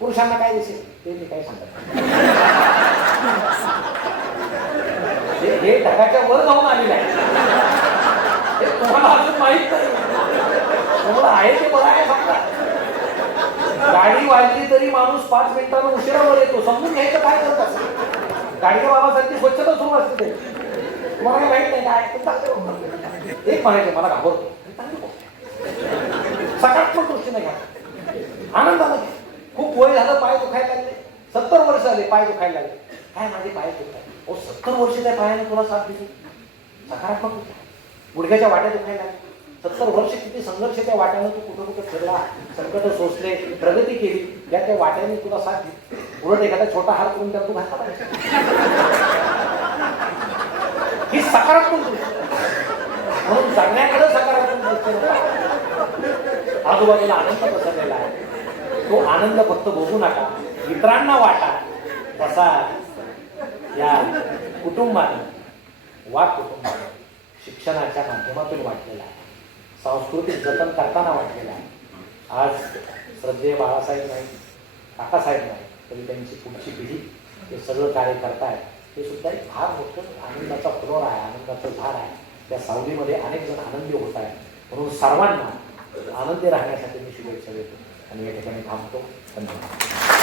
पुरुषांना काय दिसेल ते मी काय सांगत. हे ढगाच्या वर जाऊन आलेलं आहे. हे तुम्हाला अजून माहित नाही, तुम्हाला आहे ते बरं आहे. समजा गाडी वाजली तरी माणूस 5 मिनिटांना उशिरावर येतो, समजून घ्यायचं काय करतात. गाडीच्या बाबासारखी स्वच्छता सुरू असते ते, तुम्हाला काही माहित नाही काय. एक म्हणायचं मला घाबरतो, सकारात्मक दृष्टीने घ्या, आनंदाने घ्या. खूप वय झालं, पाय दुखायला लागले, 70 वर्ष झाले पाय दुखायला लागले. काय माझे पाय दुखतात? 70 वर्ष त्या पायाने तुला साथ दिली, सकारात्मक होता. गुडघ्याच्या वाट्या दुखायला लागल्या, 70 वर्ष किती संघर्ष त्या वाट्यानं तू कुठं कुठं फिरला, संकट सोसले, प्रगती केली, त्या वाट्याने तुला साथ दिली. उलट एखादा छोटा हार करून त्या तू घातला पाहिजे. ही सकारात्मक दृष्टी. म्हणून जगण्याकडे सकारात्मक दृष्टी. आजूबाजूला आनंद पसरलेला आहे, तो आनंद फक्त बघू नका, इतरांना वाटा. तसा या कुटुंबाने, वाट कुटुंबाने शिक्षणाच्या माध्यमातून वाटलेला आहे, सांस्कृतिक जतन करताना वाटलेला आहे. आज श्रद्धेय बाळासाहेब नाईक, काकासाहेब नाईक, तरी त्यांची पुढची पिढी हे सगळं कार्य करतायत. हे सुद्धा एक फार मोठं आनंदाचा फ्लोर आहे, आनंदाचं झाड आहे. त्या सावलीमध्ये अनेक जण आनंदी होत आहेत. म्हणून सर्वांना आनंदी राहण्यासाठी मी शुभेच्छा देतो आणि या ठिकाणी थांबतो. धन्यवाद.